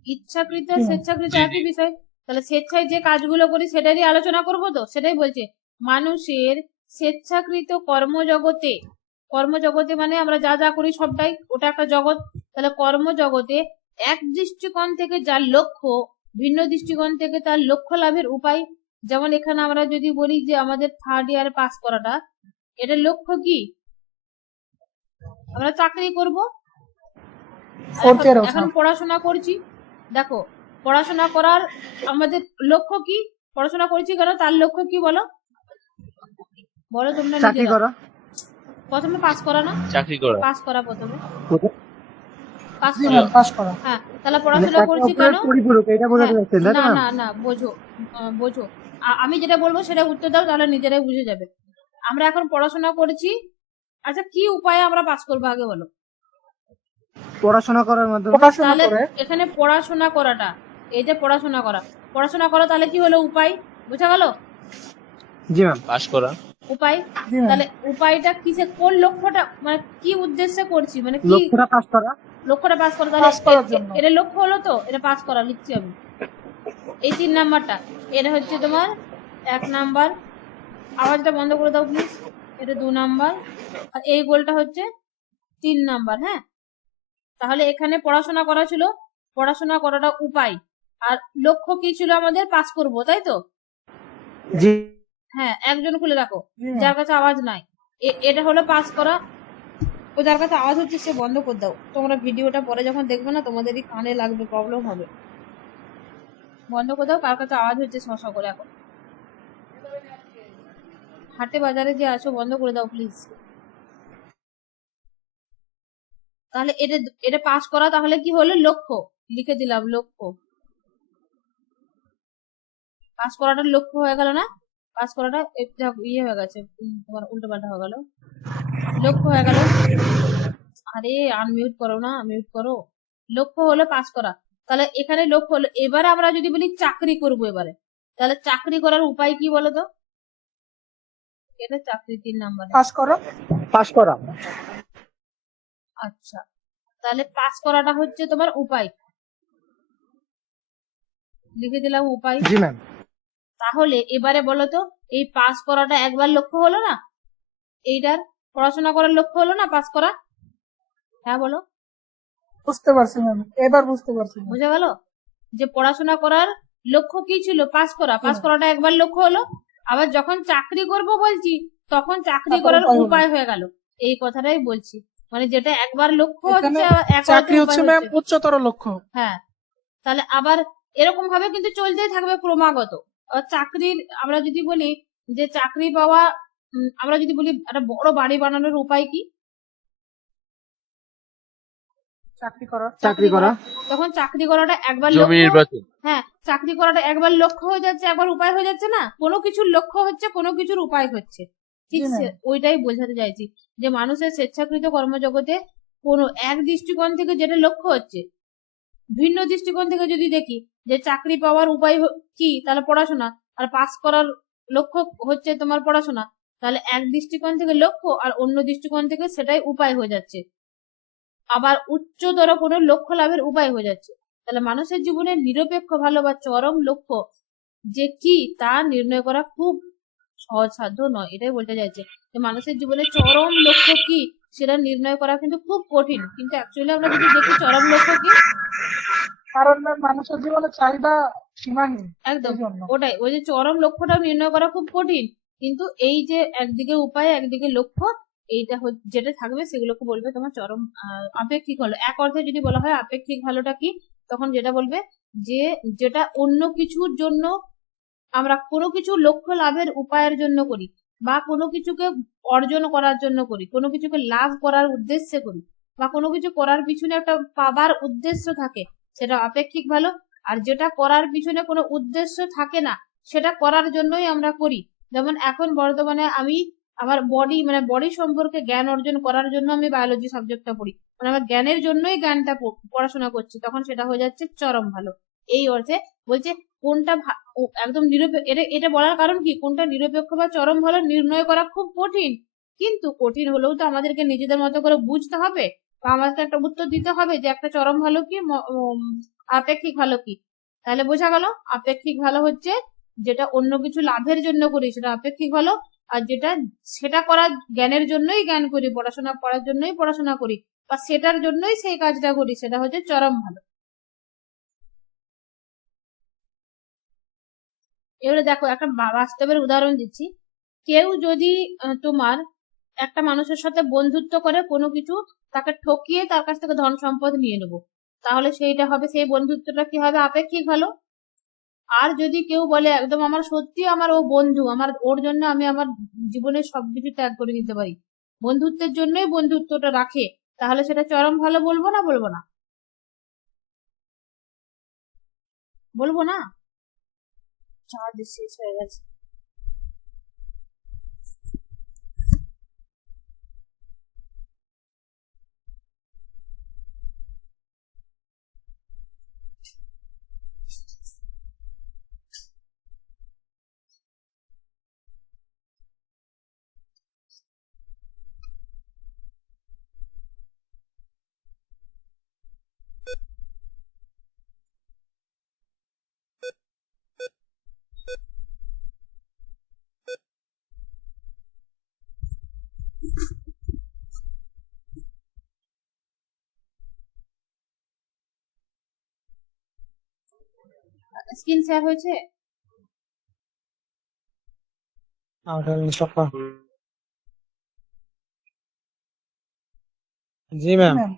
ইচ্ছাকৃত স্বেচ্ছাকৃত একই বিষয়। তাহলে স্বেচ্ছায় যে কাজগুলো করি সেটারই আলোচনা করবো তো, সেটাই বলছে মানুষের স্বেচ্ছাকৃত কর্মজগতে মানে আমরা যা যা করি সবটাই ওটা একটা জগৎ। তাহলে কর্মজগতে এক দৃষ্টিকোণ থেকে যার লক্ষ্য, ভিন্ন দৃষ্টিকোণ থেকে তার লক্ষ্য লাভের উপায়। যেমন এখানে আমরা যদি বলি যে আমাদের 3rd ইয়ার পাস করাটা, এটার লক্ষ্য কি? আমরা চাকরি করব, এখন পড়াশোনা করছি। দেখো, পড়াশোনা করার আমাদের লক্ষ্য কি? পড়াশোনা করছি কেন, তার লক্ষ্য কি বলো তোমরা? চাকরি করা, প্রথমে পাস করা না? চাকরি করা, পাস করা, প্রথমে পাস করা। হ্যাঁ, তাহলে পড়াশোনা করছি কেন? না না না, বোঝো আমি যেটা বলবো সেটা উত্তর দাও, তাহলে নিজেরাই বুঝে যাবে। আমরা এখন পড়াশোনা করছি, আচ্ছা কি উপায়ে আমরা পাস করবো আগে বলো? পড়াশোনা করার মাধ্যমে। তাহলে এখানে পড়াশোনা করাটা, এই যে পড়াশোনা করা, তাহলে কি হলো উপায়? বুঝা গেল? জি ম্যাম। পাস করা উপায়। তাহলে উপায়টা কিসে, কোন লক্ষ্যটা মানে কি উদ্দেশ্যে করছি, মানে কি লক্ষ্যটা পাস করা। লক্ষ্যটা পাস করো, তাহলে পাস করার জন্য। এটা লক্ষ্য হলো তো, এটা পাস করা লিখছি আমি। এই 3 নাম্বারটা, এটা হচ্ছে তোমার 1 নাম্বার। আওয়াজটা বন্ধ করে দাও প্লিজ। এটা 2 নাম্বার, আর এই গোলটা হচ্ছে 3 নাম্বার। হ্যাঁ, তাহলে এখানে পড়াশোনা করা ছিল, পড়াশোনা করাটা উপায়, আর লক্ষ্য কি ছিল আমাদের? পাস করব, তাই তো? জি হ্যাঁ, একজন খুলে রাখো জি ম্যাম। যার কাছে আওয়াজ নাই। এটা হলো পাস করা। ও যার কাছে আওয়াজ হচ্ছে সে বন্ধ করে দাও, তোমরা ভিডিওটা পরে যখন দেখবে না তোমাদেরই কানে লাগবে, প্রবলেম হবে। বন্ধ করে দাও, কার কাছে আওয়াজ হচ্ছে শশা করে। এখন হাটে বাজারে যে আছো বন্ধ করে দাও প্লিজ। তাহলে এটা এটা পাস করা, তাহলে কি হলো? লক্ষ্য লিখে দিলাম, লক্ষ্য। পাস করাটা লক্ষ্য হয়ে গেল না? পাস করাটা একটা ইয়ে হয়ে গেছে, তোমার উল্টো পাল্টা হয়ে গেল, লক্ষ্য হয়ে গেল। আরে আনমিউট করো না, মিউট করো। লক্ষ্য হলো পাস করা, তাহলে এখানে লক্ষ্য হলো। এবারে আমরা যদি বলি চাকরি করব এবারে, তাহলে চাকরি করার উপায় কি বলো তো? এটা চাকরি 3 নাম্বারে। পাস করো। পাস করা। আচ্ছা, তাহলে পাস করাটা হচ্ছে তোমার উপায়, লিখে দিলাম উপায়। জি ম্যাম। তাহলে এবারে বলো তো, এই পাস করাটা একবার লক্ষ্য হলো না? এইটার পড়াশোনা করার লক্ষ্য হলো না পাস করা? হ্যাঁ বলো। বুঝতে পারছি ম্যাম, এবার বুঝতে পারছি ম্যাম। বুঝে গেল যে পড়াশোনা করার লক্ষ্য কি ছিল? পাস করা। পাস করাটা একবার লক্ষ্য হলো, আবার যখন চাকরি করব বলছি তখন চাকরি তখন করার উপায় হলো। উপায় হয়ে গেল। এই কথাটাই বলছি, মানে যেটা একবার লক্ষ্য এখানে হচ্ছে, এক চাকরি অর্থে হচ্ছে উপায় ম্যাম হচ্ছে। উচ্চতর লক্ষ্য। হ্যাঁ, তাহলে আবার এরকম ভাবে কিন্তু চলতেই থাকবে ক্রমাগত। আর চাকরির আমরা যদি বলি যে চাকরি পাওয়া, আমরা যদি বলি একটা বড় বাড়ি বানানোর উপায় কি? চাকরি করা। চাকরি করা। তখন চাকরি করাটা একবার জমি লক্ষ্য। নির্বাচন। হ্যাঁ, চাকরি করাটা একবার লক্ষ্য হয়ে যাচ্ছে, একবার উপায় হয়ে যাচ্ছে না? কোনো কিছুর লক্ষ্য হচ্ছে, কোনো কিছুর উপায় হচ্ছে। ঠিক জি ম্যাম। ওইটাই বোঝাতে চাইছি যে মানুষের স্বেচ্ছাকৃত কর্মজগতে কোনো এক দৃষ্টিকোণ থেকে যেটা লক্ষ্য হচ্ছে, ভিন্ন দৃষ্টিকোণ থেকে যদি দেখি যে চাকরি পাওয়ার উপায় কি, তাহলে পড়াশোনা, আর পাস করার লক্ষ্য হচ্ছে তোমার পড়াশোনা, তাহলে এক দৃষ্টিকোণ থেকে লক্ষ্য আর অন্য দৃষ্টিকোণ থেকে সেটাই উপায় হয়ে যাচ্ছে, আবার উচ্চতর কোনো লক্ষ্য লাভের উপায় হয়ে যাচ্ছে। তাহলে মানুষের জীবনে নিরপেক্ষ ভালো বা চরম লক্ষ্য যে কি তা নির্ণয় করা খুব সহজসাধ্য নয়। এটাই বলতে চাইছে যে মানুষের জীবনে চরম লক্ষ্য কি সেটা নির্ণয় করা কিন্তু খুব কঠিন। কিন্তু অ্যাকচুয়ালি আমরা যদি দেখি চরম লক্ষ্য কি, কারণ ম্যাম মানুষের জীবনে চাহিদা সীমাহীন। একদম এই জন্য। ওটাই, ওই যে চরম লক্ষ্যটা নির্ণয় করা খুব কঠিন, কিন্তু এই যে একদিকে উপায় একদিকে লক্ষ্য, এইটা যেটা থাকবে সেগুলোকে বলবে তোমার চরম আপেক্ষিক ভালো। এক অর্থে যদি বলা হয় আপেক্ষিক ভালোটা কি, তখন যেটা বলবে যে যেটা অন্য কিছুর জন্য আমরা কোনো কিছু লক্ষ্য লাভের উপায়ের জন্য করি, বা কোনো কিছুকে অর্জন করার জন্য করি, কোনো কিছুকে লাভ করার উদ্দেশ্যে করি, বা কোনো কিছু করার পিছনে একটা পাবার উদ্দেশ্য থাকে, সেটা আপেক্ষিক ভালো। আর যেটা করার পিছনে কোনো উদ্দেশ্য থাকে না, সেটা করার জন্যই আমরা করি। যেমন এখন বর্তমানে আমি আমার বডি সম্পর্কে জ্ঞান অর্জন করার জন্য আমি বায়োলজি সাবজেক্টটা পড়ি, মানে আমার জ্ঞানের জন্যই জ্ঞানটা পড়াশোনা করছি, তখন সেটা হয়ে যাচ্ছে চরম ভালো। এই অর্থে বলছে কোনটা একদম নিরপেক্ষ। এটা বলার কারণ কি, কোনটা নিরপেক্ষ বা চরম ভালো নির্ণয় করা খুব কঠিন, কিন্তু কঠিন হলেও তো আমাদেরকে নিজেদের মতো করে বুঝতে হবে, বা আমাদেরকে একটা উত্তর দিতে হবে যে একটা চরম ভালো কি, আপেক্ষিক ভালো কি। তাহলে বোঝা গেল আপেক্ষিক ভালো হচ্ছে যেটা অন্য কিছু লাভের জন্য করি সেটা আপেক্ষিক ভালো, আর যেটা সেটা করার জ্ঞানের জন্যই জ্ঞান করি, পড়াশোনা করার জন্যই পড়াশোনা করি, বা সেটার জন্যই সেই কাজটা করি, সেটা হচ্ছে চরম ভালো। এবারে দেখো একটা বাস্তবের উদাহরণ দিচ্ছি। কেউ যদি তোমার একটা মানুষের সাথে বন্ধুত্ব করে কোনো কিছু তাকে ঠকিয়ে তার কাছ থেকে ধন সম্পদ নিয়ে নেবো, তাহলে সেইটা হবে, সেই বন্ধুত্বটা কি হবে? আপেক্ষিক ভালো। আর যদি কেউ বলে একদম আমার সত্যি আমার ও বন্ধু, আমার ওর জন্য আমি আমার জীবনের সবকিছু ত্যাগ করে দিতে পারি, বন্ধুত্বের জন্যই বন্ধুত্বটা রাখে, তাহলে সেটা চরম ভালো বলবো না বলবো না? বলবো না? চার্জ শেষ হয়ে গেছে। স্ক্রিন শেয়ার হয়েছে? জি ম্যাম। ম্যাম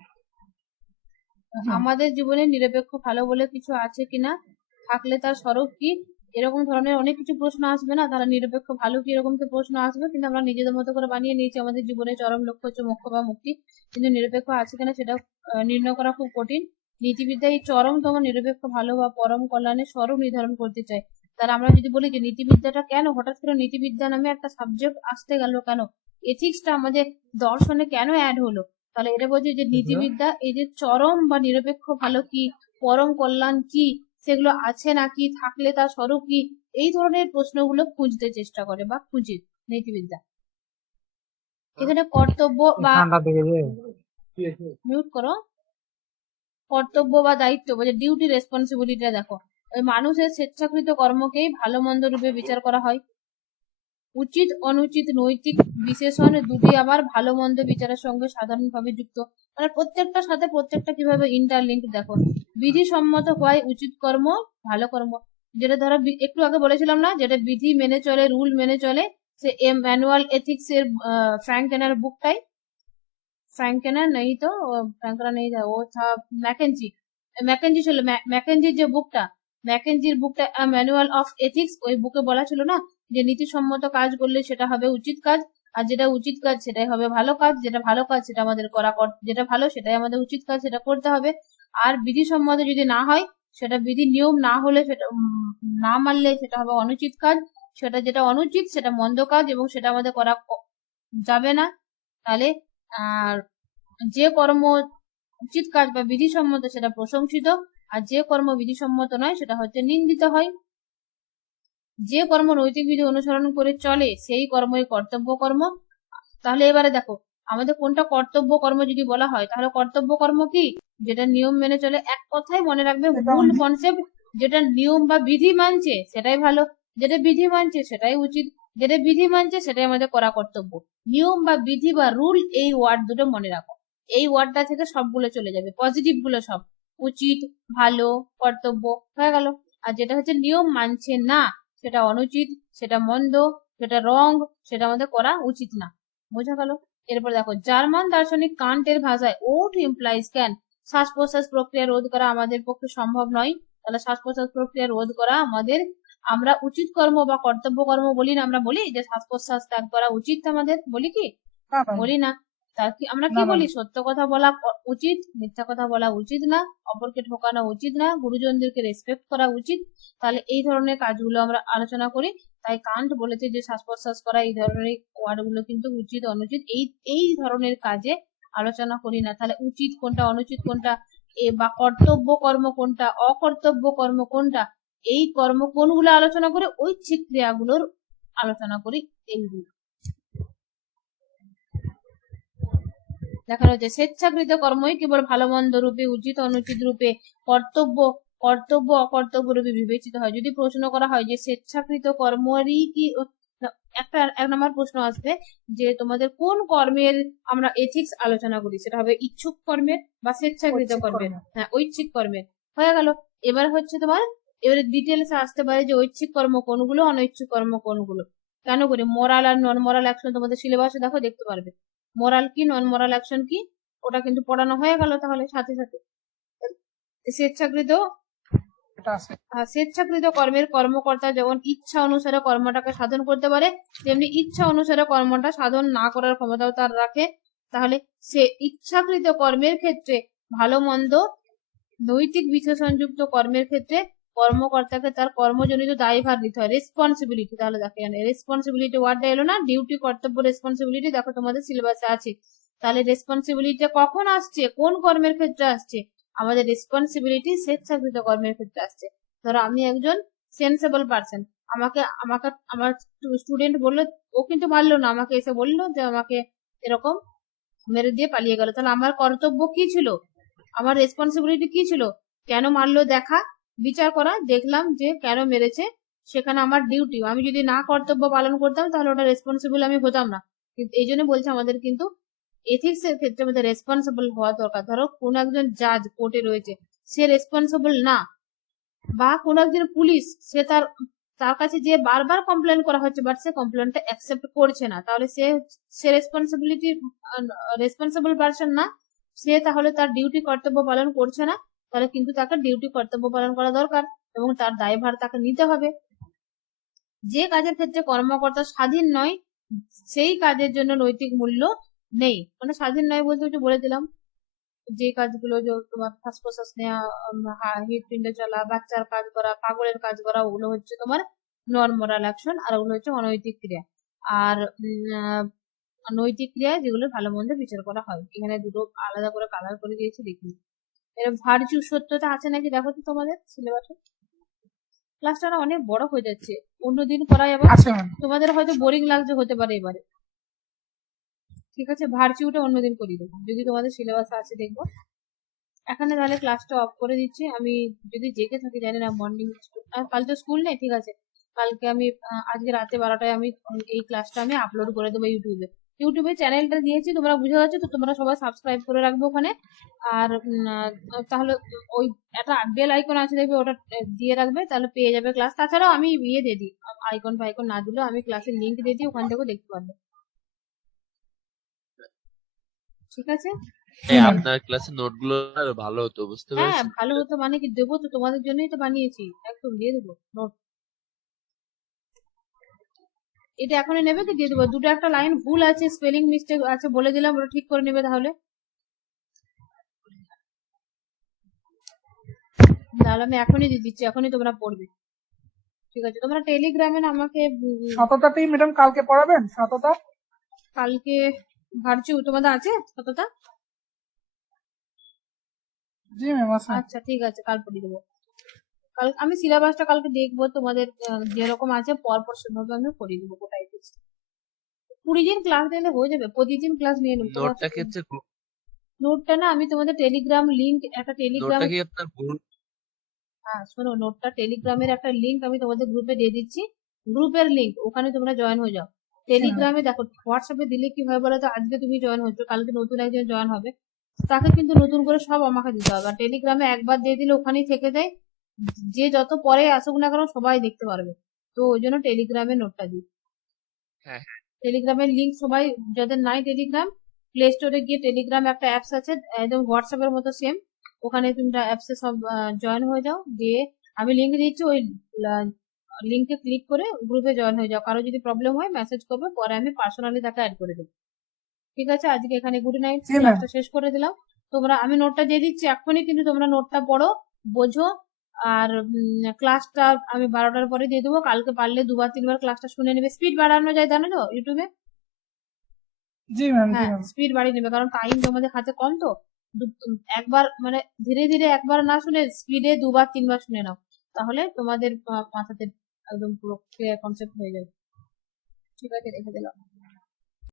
আমাদের জীবনে নিরপেক্ষ ভালো বলে কিছু আছে কিনা, থাকলে তার স্বরূপ কি, এরকম ধরনের অনেক কিছু প্রশ্ন আসবে না? তারা নিরপেক্ষ ভালো কি এরকম তো প্রশ্ন আসবে, কিন্তু আমরা নিজেদের মতো করে বানিয়ে নিয়েছি আমাদের জীবনের চরম লক্ষ্য হচ্ছে মোক্ষ বা মুক্তি, কিন্তু নিরপেক্ষ আছে কিনা সেটা নির্ণয় করা খুব কঠিন। নীতিবিদ্যা এই চরমতম নিরপেক্ষ ভালো বা পরম কল্যাণের স্বরূপ নির্ধারণ করতে চায়। তারা আমরা যদি বলি যে নীতিবিদ্যাটা কেন হঠাৎ করে নীতিবিদ্যা নামে একটা সাবজেক্ট আসতে গেল, কেন এথিক্সটা আমাদের দর্শনে কেন অ্যাড হলো, তাহলে এটা বলছে যে নীতিবিদ্যা এই যে চরম বা নিরপেক্ষ ভালো কি, পরম কল্যাণ কি, সেগুলো আছে নাকি, থাকলে তার স্বরূপ কি, এই ধরনের প্রশ্নগুলো খুঁজতে চেষ্টা করে বা খুঁজে নীতিবিদ্যা। এখানে কর্তব্য বা মিউট করো, কর্তব্য বা দায়িত্ব বলে ডিউটি রেসপন্সিবিলিটিটা দেখো, ওই মানুষের স্বেচ্ছাকৃত কর্মকেই ভালো মন্দ রূপে বিচার করা হয়। উচিত অনুচিত নৈতিক বিশেষণ দুটি আবার ভালো মন্দ বিচারের সঙ্গে সাধারণভাবে যুক্ত, মানে প্রত্যেকটার সাথে প্রত্যেকটা কিভাবে ইন্টারলিঙ্ক দেখো। বিধিসম্মত হয় উচিত কর্ম ভালো কর্ম, যেটা ধরো একটু আগে বলেছিলাম না, যেটা বিধি মেনে চলে, রুল মেনে চলে, সে ম্যানুয়াল এথিক্স এর ফ্র্যাঙ্ক টেনার বুকটাই, फ्रैंक केनर नहीं तो फ्रैंकरा नहीं था, वो था मैकेंजी, मैकेंजी ছিল ম্যাকেঞ্জির যে বুকটা, ম্যাকেঞ্জির বুকটা ম্যানুয়াল অফ এথিক্স, ওই বুকে বলা ছিল না যে নীতিসম্মত কাজ করলে সেটা হবে উচিত কাজ, আর যেটা উচিত কাজ সেটাই হবে ভালো কাজ, যেটা ভালো কাজ সেটা আমাদের করা, যেটা ভালো সেটাই আমাদের উচিত কাজ, সেটা করতে হবে। আর বিধিসম্মত যদি না হয়, সেটা বিধি নিয়ম না হলে, সেটা না মানলে সেটা হবে অনুচিত কাজ, সেটা যেটা অনুচিত সেটা মন্দ কাজ এবং সেটা আমাদের করা যাবে না। তাহলে আর যে কর্ম উচিত কাজ বা বিধিসম্মত সেটা প্রশংসিত, আর যে কর্ম বিধিসম্মত নয় সেটা হচ্ছে নিন্দিত হয়। যে কর্ম নৈতিক বিধি অনুসরণ করে চলে সেই কর্মই কর্তব্য কর্ম। তাহলে এবারে দেখো আমাদের কোনটা কর্তব্য কর্ম যদি বলা হয়, তাহলে কর্তব্য কর্ম কি, যেটা নিয়ম মেনে চলে। এক কথায় মনে রাখবে মূল কনসেপ্ট, যেটা নিয়ম বা বিধি মানছে সেটাই ভালো, যেটা বিধি মানছে সেটাই উচিত, যেটা বিধি মানছে সেটাই আমাদের করা কর্তব্য। নিয়ম বা বিধি বা রুল, এই ওয়ার্ড দুটো মনে রাখো, এই ওয়ার্ডটা থেকে সবগুলো চলে যাবে, পজিটিভ গুলো সব, উচিত, ভালো, কর্তব্য হয়ে গেল। আর যেটা হচ্ছে নিয়ম মানছে না, সেটা অনুচিত, সেটা মন্দ, সেটা রং, সেটা আমাদের করা উচিত না। বোঝা গেল? এরপর দেখো জার্মান দার্শনিক কান্টের ভাষায় ওট ইমপ্লাইজ ক্যান, শ্বাস প্রশ্বাস প্রক্রিয়া রোধ করা আমাদের পক্ষে সম্ভব নয়, তাহলে শ্বাস প্রশ্বাস প্রক্রিয়া রোধ করা আমাদের, আমরা উচিত কর্ম বা কর্তব্য কর্ম বলি না, আমরা বলি যে শ্বাস প্রশ্বাস ত্যাগ করা উচিত আমাদের, বলি কি? বলি না। তার কি আমরা কি বলি, সত্য কথা বলা উচিত, মিথ্যা কথা বলা উচিত না, অপরকে ঠকানো উচিত না, গুরুজনদেরকে রেসপেক্ট করা উচিত। তাহলে এই ধরনের কাজগুলো আমরা আলোচনা করি। তাই কান্ট বলেছে যে শ্বাস প্রশ্বাস করা, এই ধরনের ওয়ার্ড গুলো কিন্তু উচিত অনুচিত এই ধরনের কাজে আলোচনা করি না। তাহলে উচিত কোনটা, অনুচিত কোনটা, বা কর্তব্য কর্ম কোনটা, অকর্তব্য কর্ম কোনটা, এই কর্ম কোনগুলো আলোচনা করে, ঐচ্ছিক ক্রিয়াগুলোর আলোচনা করি এইগুলো। দেখানো হচ্ছে স্বেচ্ছাকৃত কর্মই কেবল ভালো মন্দ রূপে, উচিত অনুচিত রূপে, কর্তব্য অকর্তব্য রূপে বিবেচিত হয়। যদি প্রশ্ন করা হয় যে স্বেচ্ছাকৃত কর্মেরই কি, এক নম্বর প্রশ্ন আসবে যে তোমাদের কোন কর্মের আমরা এথিক্স আলোচনা করি, সেটা হবে ইচ্ছুক কর্মের বা স্বেচ্ছাকৃত কর্মের, হ্যাঁ ঐচ্ছিক কর্মের হয়ে গেল। এবার হচ্ছে তোমার, এবারে ডিটেলস আসতে পারে যে ঐচ্ছিক কর্ম কোনগুলো, অনৈচ্ছিক কর্ম কোনগুলো, কেন করি, মোরাল আর নন মোরাল অ্যাকশন তোমাদের সিলেবাসে দেখো দেখতে পারবে, মোরাল কি নন মোরাল অ্যাকশন কি, ওটা কিন্তু পড়ানো হয়ে গেল। তাহলে সাথে সাথে স্বেচ্ছাকৃত কর্মের কর্মকর্তা যেমন ইচ্ছা অনুসারে কর্মটাকে সাধন করতে পারে, তেমনি ইচ্ছা অনুসারে কর্মটা সাধন না করার ক্ষমতাও তার রাখে। তাহলে সে ইচ্ছাকৃত কর্মের ক্ষেত্রে ভালো মন্দ নৈতিক বিশেষণযুক্ত কর্মের ক্ষেত্রে কর্মকর্তাকে তার কর্মজনিত দায়ভার নিতে হয়, রেসপন্সিবিলিটি। তাহলে দেখো এখানে রেসপন্সিবিলিটি ওয়ার্ডটা এলো না, ডিউটি কর্তব্য রেসপন্সিবিলিটি দেখো তোমাদের সিলেবাসে আছে। তাহলে রেসপন্সিবিলিটি কখন আসছে, কোন কর্মের ক্ষেত্রে আসছে, আমাদের রেসপন্সিবিলিটি স্বেচ্ছাকৃত কর্মের ক্ষেত্রে আসছে। ধরো আমি একজন সেন্সেবল পার্সন, আমাকে আমাকে আমার স্টুডেন্ট বললো, ও কিন্তু মারলো না, আমাকে এসে বললো যে আমাকে এরকম মেরে দিয়ে পালিয়ে গেল, তাহলে আমার কর্তব্য কি ছিল, আমার রেসপন্সিবিলিটি কি ছিল, কেন মারলো দেখা, বিচার করা, দেখলাম যে কেন মেরেছে, সেখানে আমার ডিউটি। আমি যদি না কর্তব্য পালন করতাম তাহলে ওটা রেসপন্সিবল আমি হতাম না। কিন্তু এই জন্য বলছে আমাদের কিন্তু এথিক্স এর ক্ষেত্রে আমাদের রেসপন্সিবল হওয়া দরকার। ধরো কোন একজন জাজ কোর্টে রয়েছে, সে রেসপন্সিবল না, বা কোন একজন পুলিশ, সে তার কাছে যে বারবার কমপ্লেন করা হচ্ছে বাট সে কমপ্লেনটা অ্যাকসেপ্ট করছে না, তাহলে সে রেসপন্সিবল পারসন না, সে তাহলে তার ডিউটি কর্তব্য পালন করছে না। তাহলে কিন্তু তাকে ডিউটি কর্তব্য পালন করা দরকার এবং তার দায়ভার তাকে নিতে হবে। যে কাজের ক্ষেত্রে কর্মকর্তা স্বাধীন নয়, সেই কাজের জন্য নৈতিক মূল্য নেই। মানে স্বাধীন নয় বলতে একটু বলে দিলাম, যে কাজগুলো যে তোমার শ্বাস প্রশ্বাস নেওয়া, হৃৎপিণ্ড চলা, বাচ্চার কাজ করা, পাগলের কাজ করা, ওগুলো হচ্ছে তোমার নন মোরাল অ্যাকশন, আর ওগুলো হচ্ছে অনৈতিক ক্রিয়া। আর নৈতিক ক্রিয়া যেগুলো ভালো মন্দ বিচার করা হয়। এখানে দুটো আলাদা করে কালার করে দিয়েছি, দেখি। এর ভার্চু সত্যতা আছে নাকি দেখো তো তোমাদের সিলেবাসে। ক্লাসটা না অনেক বড় হয়ে যাচ্ছে, অন্যদিন করাই আবার, আছে ম্যাম। তোমাদের হয়তো বোরিং লাগছে হতে পারে এবারে। ঠিক আছে, ভার্চুটা অন্যদিন করিয়ে দেবো, যদি তোমাদের সিলেবাস আছে দেখবো। এখানে তাহলে ক্লাসটা অফ করে দিচ্ছি। আমি যদি জেগে থাকি জানি না, মর্নিং কাল তো স্কুল নেই, ঠিক আছে, কালকে আমি আজকে রাতে 12টায় আমি এই ক্লাসটা আমি আপলোড করে দেবো ইউটিউবে চ্যানেলটা দিয়েছি, তোমরা বুঝে গেছো তো, তোমরা সবাই সাবস্ক্রাইব করে রাখবে ওখানে। আর তাহলে ওই একটা বেল আইকন আছে দেখবে, ওটা দিয়ে রাখবে, তাহলে পেয়ে যাবে ক্লাস। তাছাড়াও আমি ইয়ে দিয়ে দিই, আইকন ফাইকন না দিলেও আমি ক্লাসের লিঙ্ক দিয়ে দিই, ওখান থেকেও দেখতে পারবে। ঠিক আছে, আপনার ক্লাসের নোট গুলো আরো ভালো হতো, বুঝতে হ্যাঁ পেরেছেন? ভালো হতো, মানে কি দেবো তো, তোমাদের জন্যই তো বানিয়েছি, একদম দিয়ে দেবো নোট। এটা এখনই নেবে কি দিয়ে দেবো? দুটো একটা লাইন ভুল আছে, স্পেলিং মিস্টেক আছে বলে দিলাম, ওটা ঠিক করে নেবে তাহলে। তাহলে আমি এখনই দিয়ে দিচ্ছি, এখনই তোমরা পড়বে। ঠিক আছে, তোমরা টেলিগ্রামে না আমাকে সততাতেই ম্যাডাম কালকে পড়াবেন? সততা কালকে ভার্চু তোমাদের আছে কতটা? জি ম্যাম আছে। আচ্ছা ঠিক আছে, কাল পড়িয়ে দেবো। কাল আমি সিলেবাসটা কালকে দেখবো, তোমাদের যেরকম আছে পরপর সেভাবে আমি পড়িয়ে দেবো গোটাই। 20 দিন ক্লাস দিলে হয়ে যাবে, প্রতিদিন ক্লাস নিয়ে নেবো। নোটটা কি হচ্ছে নোটটা না আমি তোমাদের টেলিগ্রাম লিংক, একটা টেলিগ্রাম, নোটটা কি আপনার গ্রুপ? হ্যাঁ শোনো, নোটটা টেলিগ্রামের একটা লিংক আমি তোমাদের গ্রুপে দিয়ে দিচ্ছি, গ্রুপের লিংক, ওখানে তোমরা জয়েন হয়ে যাও। টেলিগ্রামে দেখো, হোয়াটসঅ্যাপে দিলে কি হয় বলো তো, আজকে তুমি জয়েন হচ্ছ, কালকে নতুন একজন জয়েন হবে, তাকে কিন্তু নতুন করে সব আমাকে দিতে হবে। আর টেলিগ্রামে একবার দিয়ে দিলে ওখানেই থেকে যায়, যে যত পরে আসুক না কেন সবাই দেখতে পারবে। তো ওই জন্য টেলিগ্রামে নোটটা দিই। হ্যাঁ। টেলিগ্রামের লিংক সবাই, যাদের নাই টেলিগ্রাম, প্লে স্টোরে গিয়ে টেলিগ্রাম একটা অ্যাপস আছে, একদম হোয়াটসঅ্যাপের মতো সেম, ওখানে তুমি অ্যাপসে সব জয়েন হয়ে যাও, দিয়ে আমি লিংক দিচ্ছি, ওই লিংকে ক্লিক করে গ্রুপে জয়েন হয়ে যাও। কারো যদি প্রবলেম হয় মেসেজ করবে, পরে আমি পার্সোনালি তাকে অ্যাড করে দেবো। ঠিক আছে, আজকে এখানে গুড নাইট, জি ম্যাম। ক্লাসটা শেষ করে দিলাম। তোমরা, আমি নোটটা দিয়ে দিচ্ছি এখনই, কিন্তু তোমরা নোটটা পড়ো, বোঝো। আর ক্লাসটা আমি 12টার পরে দিয়ে দেবো। কালকে পারলে 2-3 বার ক্লাসটা শুনে নেবে, স্পিড বাড়ানো যায় জানো তো ইউটিউবে। জি ম্যাম। জি হ্যাঁ ম্যাম। স্পিড বাড়িয়ে নেবে, কারণ টাইম তোমাদের হাতে কম তো। একবার মানে ধীরে ধীরে একবার না শুনে স্পিডে 2-3 বার শুনে নাও, তাহলে তোমাদের মাথাতে একদম পুরো ক্লিয়ার কনসেপ্ট হয়ে যাবে। ঠিক আছে, রেখে দিলাম।